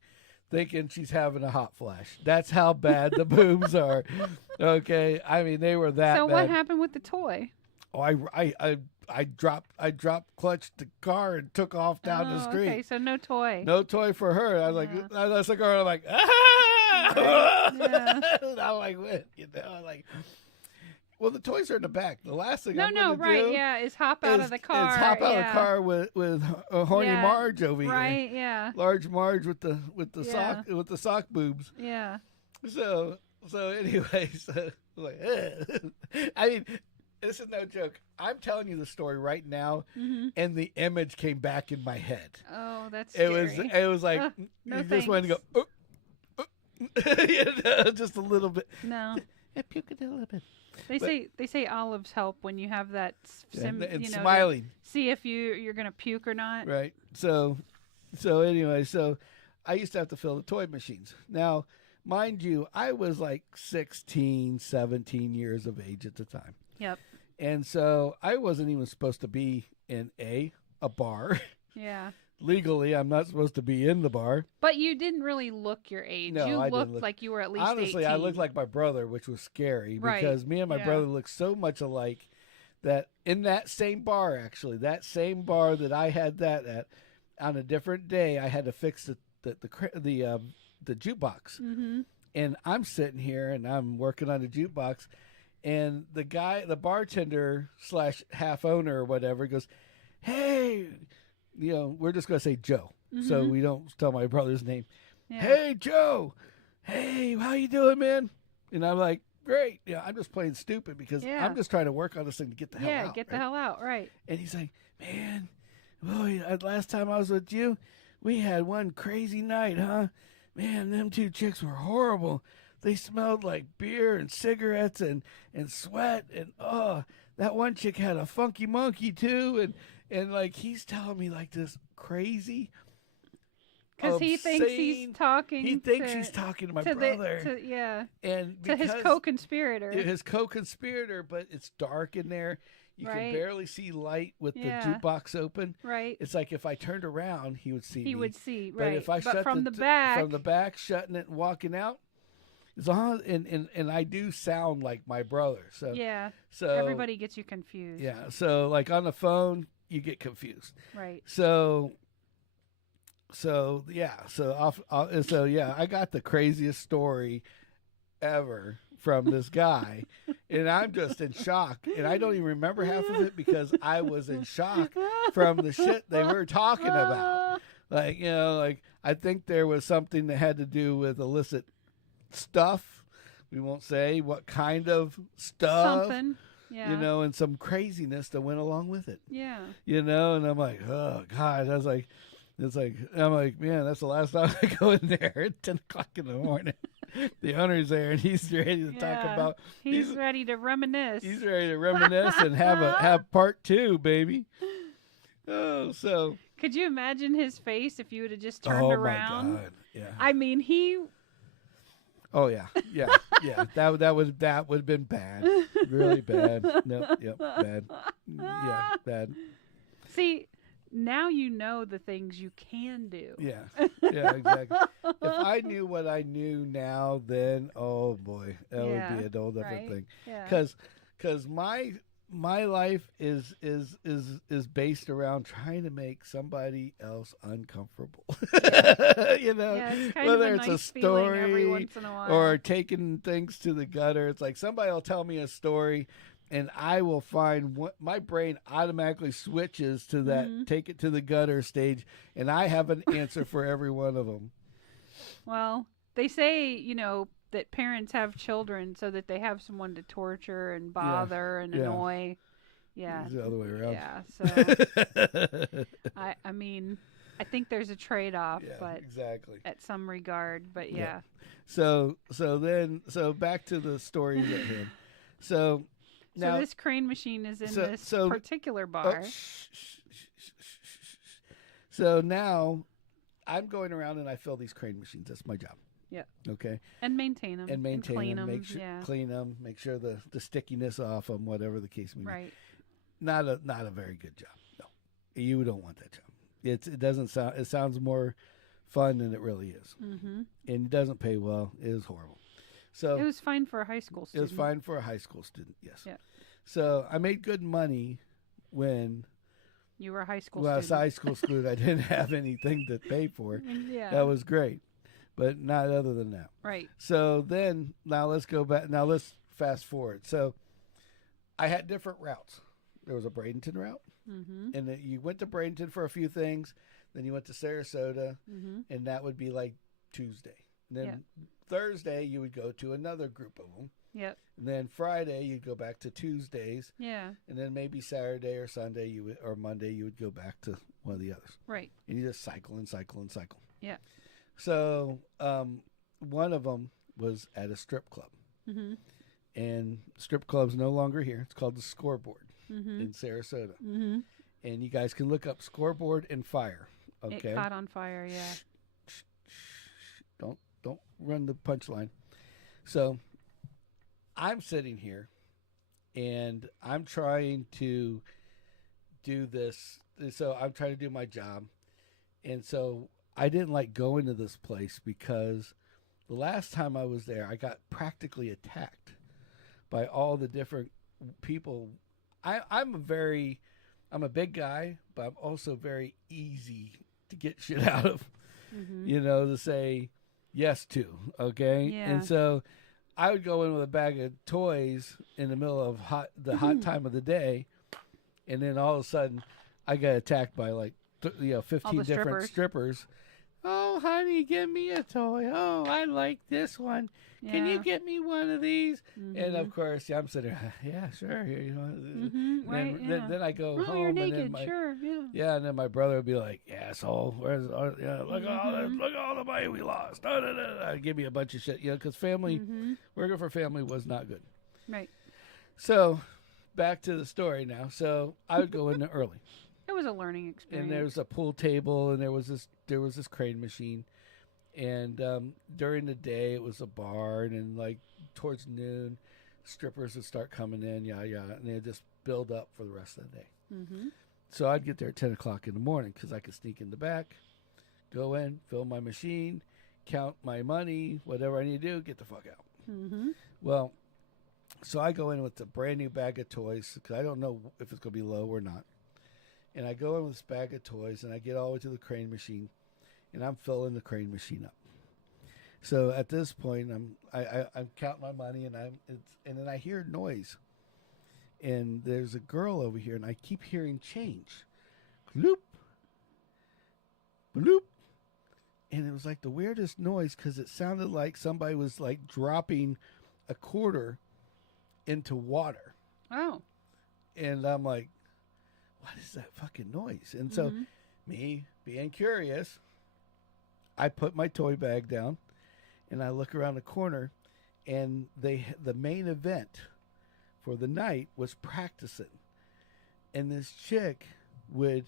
thinking she's having a hot flash. That's how bad the boobs are. Okay, I mean they were that. So bad. what happened with the toy? Oh, I dropped clutched the car and took off down the street. Okay, so no toy. No toy for her. I was like, I was like, I'm like, ah! I'm like, what? I'm like, well, the toys are in the back. The last thing I'm going to do is hop out of the car. Is hop out of the car with horny Marge over here. Right, yeah. Large Marge with the sock boobs. Yeah. So anyway, like, I mean. This is no joke. I'm telling you the story right now, and the image came back in my head. Oh, that's scary. It was like you just wanted to go, just a little bit. No, puke it a little bit. They say olives help when you have that. Smiling. See if you're gonna puke or not. Right. So anyway, I used to have to fill the toy machines. Now, mind you, I was like 16, 17 years of age at the time. Yep. And so I wasn't even supposed to be in a bar. Yeah. Legally, I'm not supposed to be in the bar. But you didn't really look your age. No, you I looked didn't like you were at least honestly, 18. I looked like my brother, which was scary because me and my Yeah. brother looked so much alike that in that same bar, actually, that same bar that I had that at, on a different day, I had to fix the jukebox. Mm-hmm. And I'm sitting here and I'm working on the jukebox. And the bartender / half owner or whatever goes, "Hey, we're just going to say Joe." Mm-hmm. So we don't tell my brother's name. Yeah. "Hey, Joe. Hey, how you doing, man?" And I'm like, "Great." I'm just playing stupid because I'm just trying to work on this thing to get the hell out. Yeah, get the hell out, right. And he's like, "Man, boy, last time I was with you, we had one crazy night, huh? Man, them 2 chicks were horrible. They smelled like beer and cigarettes and sweat. And, that one chick had a funky monkey, too." And like, he's telling me like this crazy, because he thinks he's talking. He thinks he's talking to my brother. And to his co-conspirator. His co-conspirator, but it's dark in there. You can barely see light with the jukebox open. Right. It's like if I turned around, he would see me. He would see, But right. if I shut from the back, shutting it and walking out, as long as, and I do sound like my brother. So so everybody gets you confused. Yeah. So like on the phone, you get confused. Right. So I got the craziest story ever from this guy, and I'm just in shock, and I don't even remember half of it because I was in shock from the shit they were talking about. Like, I think there was something that had to do with illicit stuff. We won't say what kind of stuff. Something. Yeah. And some craziness that went along with it. Yeah. And I'm like, oh God. I'm like, man, that's the last time I go in there at 10 o'clock in the morning. The owner's there, and he's ready to talk about. He's ready to reminisce. He's ready to reminisce and have part 2, baby. Oh, so. Could you imagine his face if you would have just turned around? Oh my God! Yeah. I mean, he. Oh yeah. That would have been bad, really bad. No, yep, bad. Yeah, bad. See. Now you know the things you can do. Yeah, exactly. If I knew what I knew now, then, oh boy, that would be a whole different thing. Yeah. Because my life is based around trying to make somebody else uncomfortable. It's kind whether of a it's nice a story every once in a while. or taking things to the gutter. It's like somebody will tell me a story, and I will find what my brain automatically switches to that take it to the gutter stage, and I have an answer for every one of them. Well, they say, that parents have children so that they have someone to torture and bother and annoy. Yeah. It's the other way around. Yeah. So, I mean, I think there's a trade-off, but exactly at some regard, but yeah. So back to the stories at hand. So this crane machine is in this particular bar. So now I'm going around and I fill these crane machines. That's my job. Yeah. Okay. And maintain them. And clean them. Clean them. Make sure the stickiness off them. Whatever the case may be. Right. Not a very good job. No, you don't want that job. It doesn't sound. It sounds more fun than it really is. Mm-hmm. And it doesn't pay well. It is horrible. So it was fine for a high school student. It was fine for a high school student. Yes. Yeah. So I made good money when you were a high school student. student. Well, I was a high school student. I didn't have anything to pay for. Yeah. That was great. But not other than that. Right. So then, now let's go back. Now let's fast forward. So I had different routes. There was a Bradenton route. Mm-hmm. And you went to Bradenton for a few things. Then you went to Sarasota. Mm-hmm. And that would be like Tuesday. And then Thursday, you would go to another group of them. Yep. And then Friday, you'd go back to Tuesdays. Yeah. And then maybe Saturday or Sunday, or Monday, you would go back to one of the others. Right. And you just cycle and cycle and cycle. Yeah. So one of them was at a strip club. Mm-hmm. And strip club's no longer here. It's called the Scoreboard in Sarasota. Mm-hmm. And you guys can look up Scoreboard and Fire. Okay. It caught on fire, yeah. Don't run the punchline. So I'm sitting here and I'm trying to do this. So I'm trying to do my job. And so I didn't like going to this place because the last time I was there, I got practically attacked by all the different people. I'm a big guy, but I'm also very easy to get shit out of, to say yes to. Okay. Yeah. And so I would go in with a bag of toys in the middle of the hot time of the day, and then all of a sudden, I got attacked by like 15 different strippers. Oh, honey, give me a toy. Oh, I like this one. Yeah. Can you get me one of these? Mm-hmm. And of course, I'm sitting there, yeah, sure. Here, Mm-hmm. Then I go home. You're naked, and then sure, yeah. Yeah, and then my brother would be like, asshole, look at all the money we lost. Give me a bunch of shit, because family, working for family was not good. Right. So, back to the story now. So, I would go in there early. It was a learning experience. And there was a pool table, and there was this crane machine. And during the day, it was a bar, and then like towards noon, strippers would start coming in, and they'd just build up for the rest of the day. Mm-hmm. So I'd get there at 10 o'clock in the morning because I could sneak in the back, go in, fill my machine, count my money, whatever I need to do, get the fuck out. Mm-hmm. Well, so I go in with a brand new bag of toys because I don't know if it's going to be low or not. And I go in with this bag of toys, and I get all the way to the crane machine, and I'm filling the crane machine up. So at this point, I'm counting my money, and then I hear noise, and there's a girl over here, and I keep hearing change, bloop, bloop, and it was like the weirdest noise because it sounded like somebody was like dropping a quarter into water. Oh, and I'm like, what is that fucking noise? And so, me being curious, I put my toy bag down, and I look around the corner, and the main event for the night was practicing, and this chick would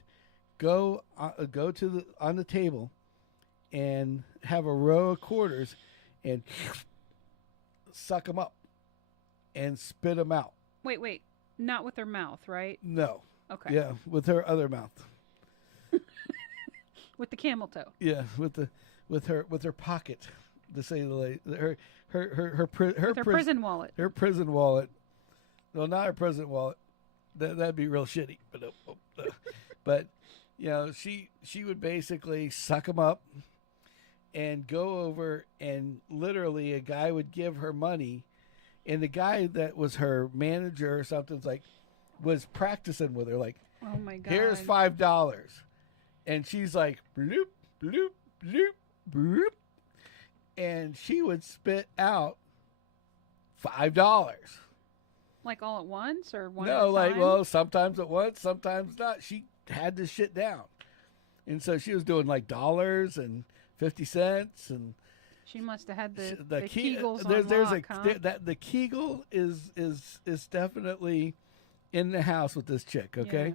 go to on the table, and have a row of quarters, and suck them up, and spit them out. Wait, not with her mouth, right? No. Okay. Yeah, with her other mouth. With the camel toe. Yeah, with her pocket, to say the least. Her prison wallet. Her prison wallet. Well, not her prison wallet. That'd be real shitty. But she would basically suck them up and go over, and literally a guy would give her money, and the guy that was her manager or something was practicing with her, like, oh my God, here's $5, and she's like, bloop, bloop, bloop, bloop, and she would spit out $5. Like all at once, or one? No, at a time? well, sometimes at once, sometimes not. She had this shit down, and so she was doing like dollars and 50 cents, and she must have had the Kegels there's on lock, huh? The Kegel is definitely in the house with this chick, okay?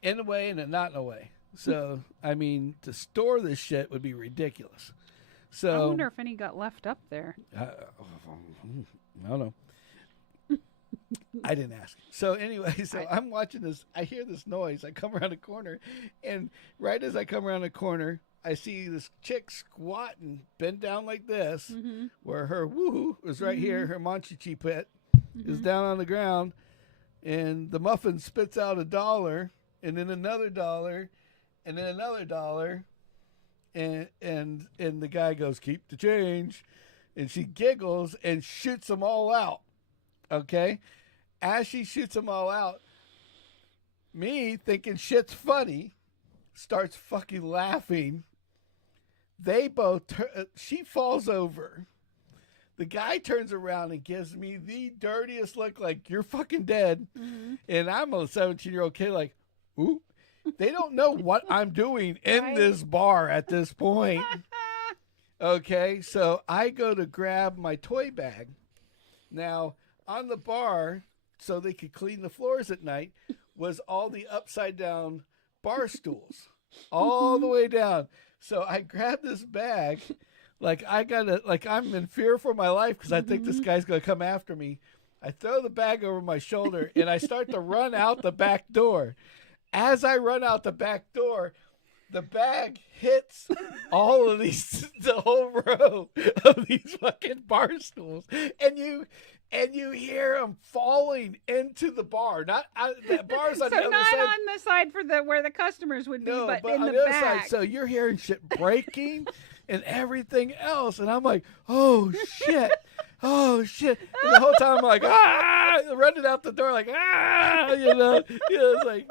Yeah. In a way and not in a way. So, I mean, to store this shit would be ridiculous. So I wonder if any got left up there. I don't know. I didn't ask. So anyway, I'm watching this. I hear this noise. I come around the corner, and right as I come around the corner, I see this chick squatting, bent down like this, where her woohoo was right here. Her manchichi pit is down on the ground. And the muffin spits out $1, and then another $1, and then another $1, and the guy goes, keep the change, and she giggles and shoots them all out. Okay, as she shoots them all out, me thinking shit's funny, starts fucking laughing. They both she falls over. The guy turns around and gives me the dirtiest look, like, you're fucking dead. And I'm a 17-year-old kid, like, ooh. They don't know what I'm doing in this bar at this point. Okay, so I go to grab my toy bag. Now, on the bar, so they could clean the floors at night, was all the upside-down bar stools. All the way down. So I grab this bag. I'm in fear for my life because I think this guy's going to come after me. I throw the bag over my shoulder, and I start to run out the back door. As I run out the back door, the bag hits all of the whole row of these fucking bar stools. And you hear them falling into the bar. Not that bar's on the other side. So not on the side where the customers would be, but in on the other back. side. So you're hearing shit breaking and everything else. And I'm like, oh, shit. oh shit! And the whole time I'm like, running out the door like, it's like,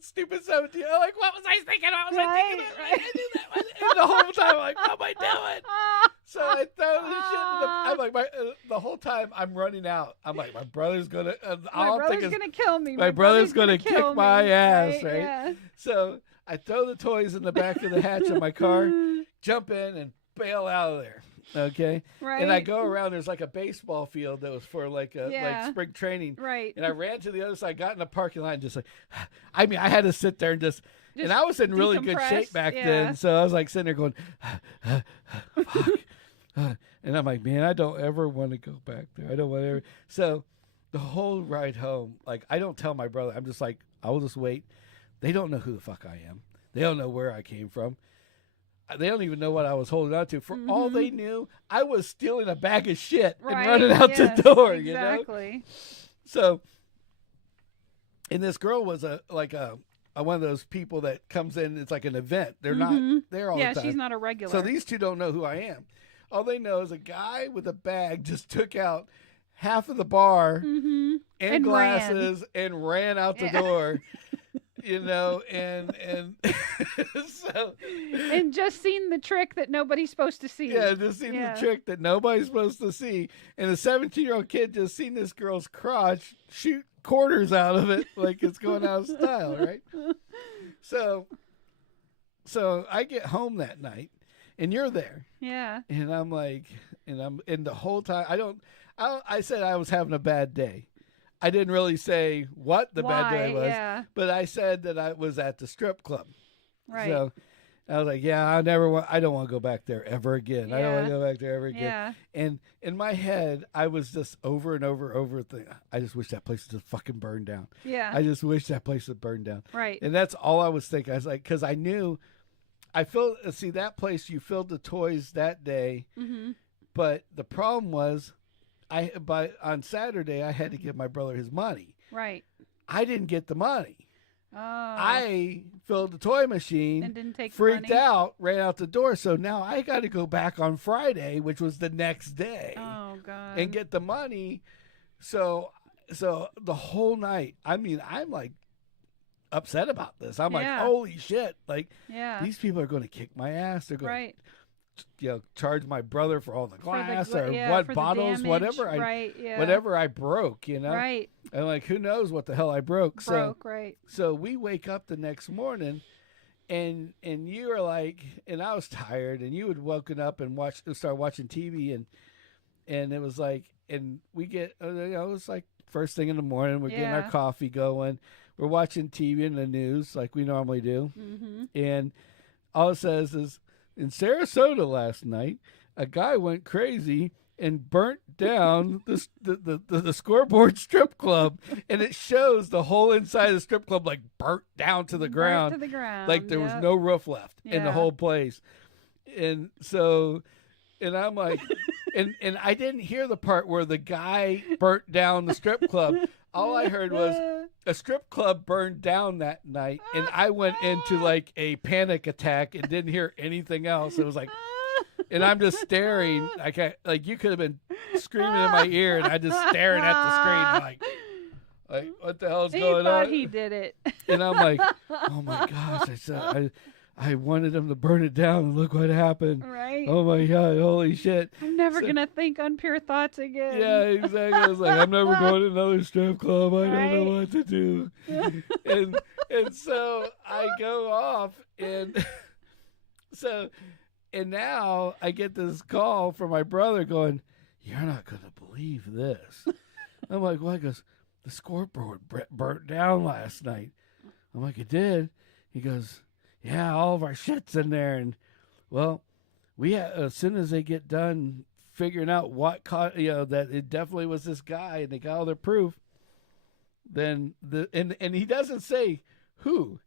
stupid 17. I'm like, what was I thinking? What was I thinking? Right? I did that. And the whole time I'm like, what am I doing? So I throw the shit in I'm like, the whole time I'm running out. I'm like, my brother's gonna, my brother's gonna kill me. My brother's gonna kick my ass, right? Yeah. So I throw the toys in the back of the hatch of my car, jump in and bail out of there. Okay. Right. And I go around. There's like a baseball field that was for like spring training. Right. And I ran to the other side, got in the parking lot, and just like, I mean, I had to sit there and just and I was in really good shape back then, so I was like sitting there going, fuck. And I'm like, man, I don't ever want to go back there. I don't want to ever. So the whole ride home, like, I don't tell my brother. I'm just like, I will just wait. They don't know who the fuck I am. They don't know where I came from. They don't even know what I was holding on to. For all they knew, I was stealing a bag of shit and running out the door, exactly. So, and this girl was one of those people that comes in. It's like an event. They're not there all the time. Yeah, she's not a regular. So these two don't know who I am. All they know is a guy with a bag just took out half of the bar and glasses and ran out the door. And so and just seen the trick that nobody's supposed to see. Yeah, just seen the trick that nobody's supposed to see. And the 17-year-old kid just seen this girl's crotch shoot quarters out of it like it's going out of style, right? So I get home that night and you're there. Yeah. And I'm like, and the whole time I said I was having a bad day. I didn't really say what the bad day was, but I said that I was at the strip club. Right. So I was like, I don't want to go back there ever again. I don't want to go back there ever again. Yeah. And in my head, I was just over and over thinking, I just wish that place would just fucking burn down. Yeah. I just wish that place would burn down. Right. And that's all I was thinking. I was like, because I knew, that place, you filled the toys that day, but the problem was, on Saturday, I had to give my brother his money. Right. I didn't get the money. Oh. I filled the toy machine, and didn't take freaked the money. out, ran out the door. So now I got to go back on Friday, which was the next day. Oh, God. And get the money. So the whole night, I mean, I'm like upset about this. I'm like, holy shit. Like, these people are going to kick my ass. They're going to charge my brother for all the glass or what bottles, whatever I broke, Right. And like, who knows what the hell I broke. Right. So we wake up the next morning and you were like, and I was tired and you had woken up and start watching TV and it was like, and we get, it was like first thing in the morning, we're getting our coffee going. We're watching TV and the news like we normally do. And all it says is, in Sarasota last night, a guy went crazy and burnt down the Scoreboard Strip Club, and it shows the whole inside of the strip club like burnt down to the ground, like there was no roof left in the whole place. And so, and I'm like, and I didn't hear the part where the guy burnt down the strip club. All I heard was a strip club burned down that night, and I went into like a panic attack and didn't hear anything else. It was like, and I'm just staring. Like you could have been screaming in my ear, and I just staring at the screen, like what the hell's going on? He thought he did it, and I'm like, oh my gosh! I said I wanted him to burn it down, and look what happened. Right. Oh my God! Holy shit! I'm never gonna think on pure thoughts again. Yeah, exactly. I was like, I'm never going to another strip club. I don't know what to do. and so I go off, and and now I get this call from my brother going, "You're not gonna believe this." I'm like, "What?" He goes, "The scoreboard burnt down last night." I'm like, "It did?" He goes, "Yeah, all of our shit's in there." And well, as soon as they get done figuring out what that it definitely was this guy, and they got all their proof, then and he doesn't say who.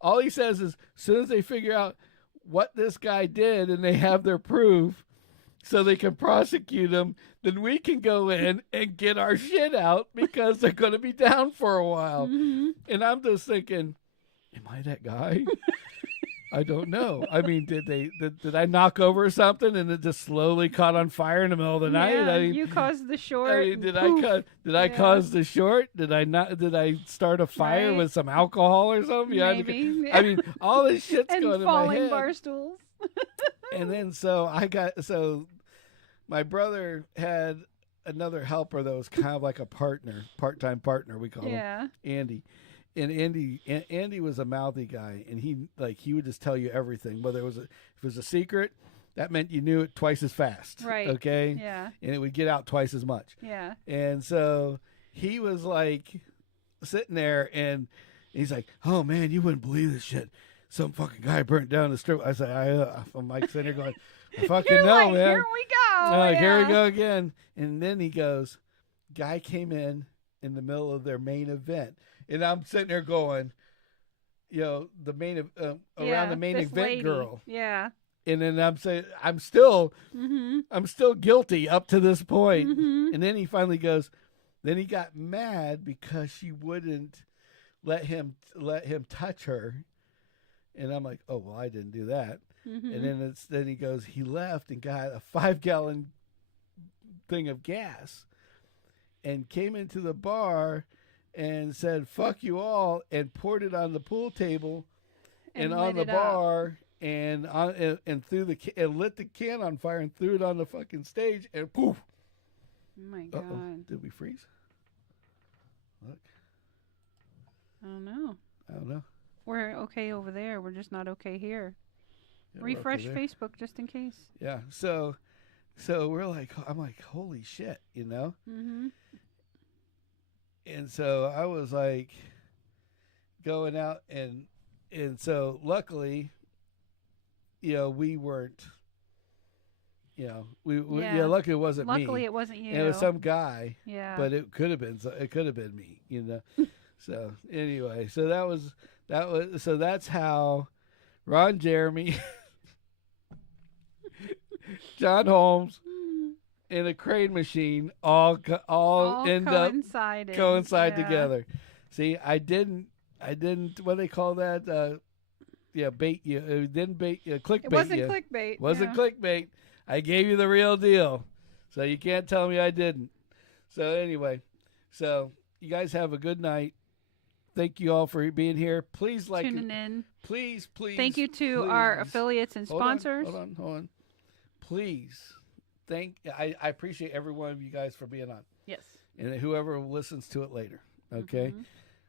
All he says is, as soon as they figure out what this guy did and they have their proof, so they can prosecute him, then we can go in and get our shit out because they're going to be down for a while. And I'm just thinking, am I that guy? I don't know. I mean, did I knock over something and it just slowly caught on fire in the middle of the night? Yeah, I mean, you caused the short. I mean, did I cause the short? Did I start a fire with some alcohol or something? Maybe. I mean, all this shit's and going in my falling head. bar stools. And then my brother had another helper that was kind of like a part-time partner. We call him Andy. And Andy was a mouthy guy, and he would just tell you everything. Whether if it was a secret, that meant you knew it twice as fast. Right. Okay. Yeah. And it would get out twice as much. Yeah. And so he was like sitting there, and he's like, "Oh man, you wouldn't believe this shit. Some fucking guy burnt down the strip." I said, "I'm like sitting there going, I fucking You're know, like, man. Here we go. Here we go again." And then he goes, "Guy came in the middle of their main event." And I'm sitting there going, the main around the main event lady. girl. Yeah. And then I'm saying I'm still guilty up to this point. Mm-hmm. And then he finally goes. Then he got mad because she wouldn't let him touch her. And I'm like, oh well, I didn't do that. Mm-hmm. And then he goes. He left and got a 5-gallon thing of gas, and came into the bar. And said "fuck you all" and poured it on the pool table and on the bar and threw and lit the can on fire and threw it on the fucking stage and poof. Oh my God! Uh-oh. Did we freeze? Look. I don't know. We're okay over there. We're just not okay here. Yeah, refresh okay Facebook just in case. Yeah. So we're like, I'm like, holy shit, Mm-hmm. And so I was like going out and so luckily, we weren't, luckily it wasn't me. Luckily it wasn't you. And it was some guy. Yeah. But it could have been me, So anyway, so that's how Ron Jeremy, John Holmes, and a crane machine all end up coincide together. See, I didn't. What do they call that? Bait you. It didn't bait you. Clickbait. It wasn't clickbait. Wasn't clickbait. I gave you the real deal, so you can't tell me I didn't. So anyway, you guys have a good night. Thank you all for being here. Please tuning in. Please. Thank you to our affiliates and sponsors. Hold on. Please. I appreciate every one of you guys for being on. Yes. And whoever listens to it later. Okay. Mm-hmm.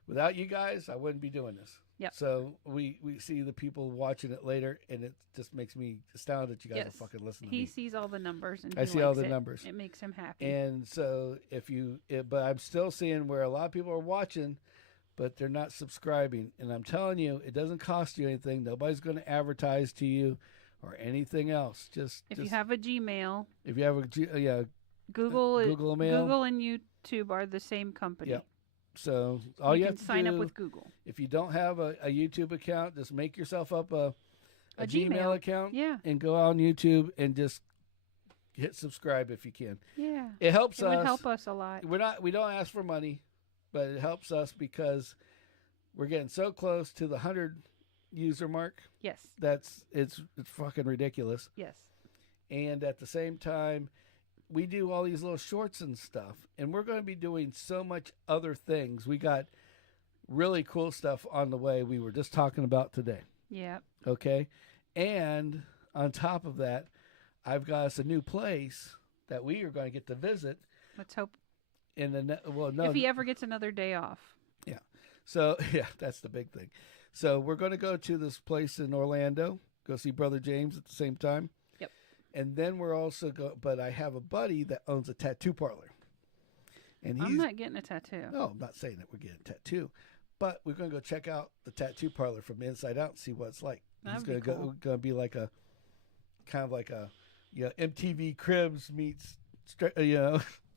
Without you guys, I wouldn't be doing this. Yep. So we see the people watching it later, and it just makes me astounded that you guys are fucking listening to me. He sees all the numbers, and I see all the numbers. It makes him happy. And so but I'm still seeing where a lot of people are watching, but they're not subscribing. And I'm telling you, it doesn't cost you anything. Nobody's going to advertise to you or anything else. If you have a Gmail. If you have Google Mail. Google and YouTube are the same company. Yep. So all you have to sign up with Google. If you don't have a YouTube account, just make yourself up a Gmail account. Yeah. And go on YouTube and just hit subscribe if you can. Yeah. It helps us. It would help us a lot. We don't ask for money, but it helps us because we're getting so close to the 100 user mark. Yes. It's fucking ridiculous. Yes. And at the same time, we do all these little shorts and stuff, and we're going to be doing so much other things. We got really cool stuff on the way we were just talking about today. Yeah. Okay. And on top of that, I've got us a new place that we are going to get to visit. Let's hope. If he ever gets another day off. Yeah. So, that's the big thing. So we're going to go to this place in Orlando, go see Brother James at the same time. Yep. And then we're also but I have a buddy that owns a tattoo parlor. And I'm not getting a tattoo. No, I'm not saying that we're getting a tattoo. But we're going to go check out the tattoo parlor from the inside out and see what it's like. That'd He's going to be like a kind of like a MTV Cribs meets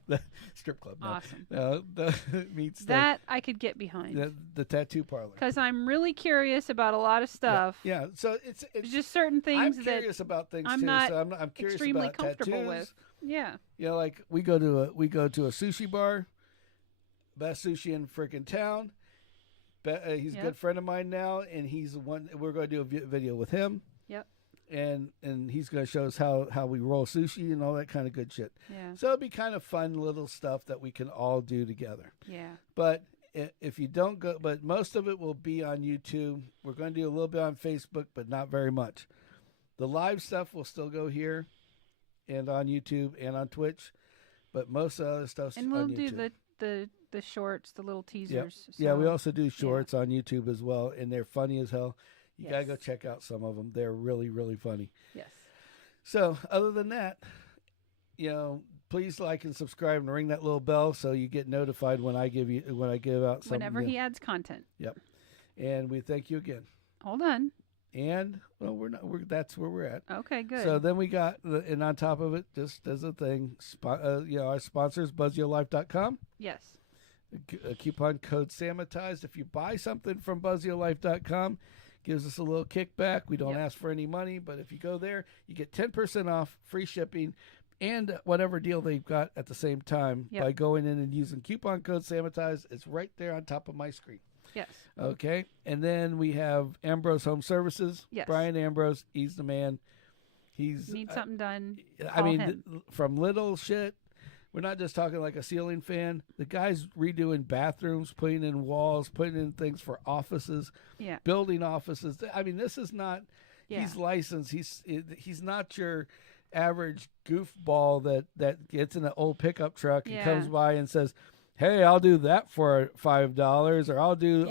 the strip club. Awesome. Meets that I could get behind. The tattoo parlor. Because I'm really curious about a lot of stuff. Yeah. So it's just certain things I'm curious about things I'm too. not So I'm curious extremely about comfortable tattoos. with. Yeah. Like we go to a sushi bar, best sushi in freaking town. He's a good friend of mine now, and he's one. We're going to do a video with him. Yep. And he's going to show us how we roll sushi and all that kind of good shit. Yeah. So it'll be kind of fun little stuff that we can all do together. Yeah. But if you don't go, but most of it will be on YouTube. We're going to do a little bit on Facebook, but not very much. The live stuff will still go here and on YouTube and on Twitch, but most of the other stuff's on YouTube. And we'll do the shorts, the little teasers. Yep. So, yeah, we also do shorts on YouTube as well, and they're funny as hell. You got to go check out some of them. They're really, really funny. Yes. So other than that, please like and subscribe and ring that little bell so you get notified when I give out something. Whenever he adds content. Yep. And we thank you again. Hold on. And that's where we're at. Okay, good. So then we got, and on top of it, just as a thing, our sponsors, BuzzYourLife.com. Yes. A coupon code Sammitized. If you buy something from BuzzYourLife.com, gives us a little kickback. We don't ask for any money, but if you go there, you get 10% off, free shipping, and whatever deal they've got at the same time by going in and using coupon code Sammitized. It's right there on top of my screen. Yes. Okay. And then we have Ambrose Home Services. Yes. Brian Ambrose. He's the man. Need something done. From little shit. We're not just talking like a ceiling fan. The guy's redoing bathrooms, putting in walls, putting in things for offices, building offices. I mean, this is not. Yeah. He's licensed. He's not your average goofball that gets in an old pickup truck and comes by and says, "Hey, I'll do that for $5," or I'll do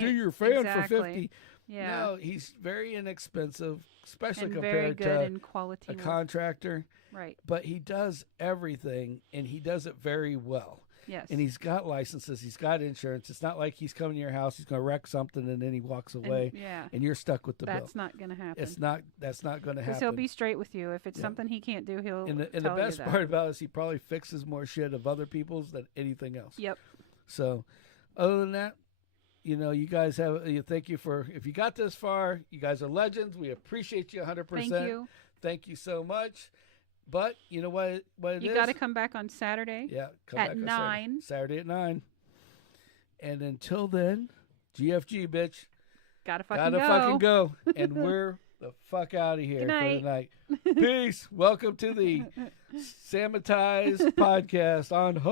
your fan for $50. Yeah. No, he's very inexpensive, especially and compared very good to in quality a contractor. Right. But he does everything, and he does it very well. Yes. And he's got licenses. He's got insurance. It's not like he's coming to your house, he's going to wreck something, and then he walks away, and you're stuck with the bill. That's not going to happen. That's not going to happen. Because he'll be straight with you. If it's something he can't do, he'll and the best part about it is he probably fixes more shit of other people's than anything else. Yep. So, other than that, you guys thank you for, if you got this far, you guys are legends. We appreciate you 100%. Thank you. Thank you so much. But you know what it is? You got to come back on Saturday. Yeah, come at back on 9. Saturday at 9. And until then, GFG, bitch. Gotta fucking go. And we're the fuck out of here for the night. Peace. Welcome to the Sammitized podcast on Hump.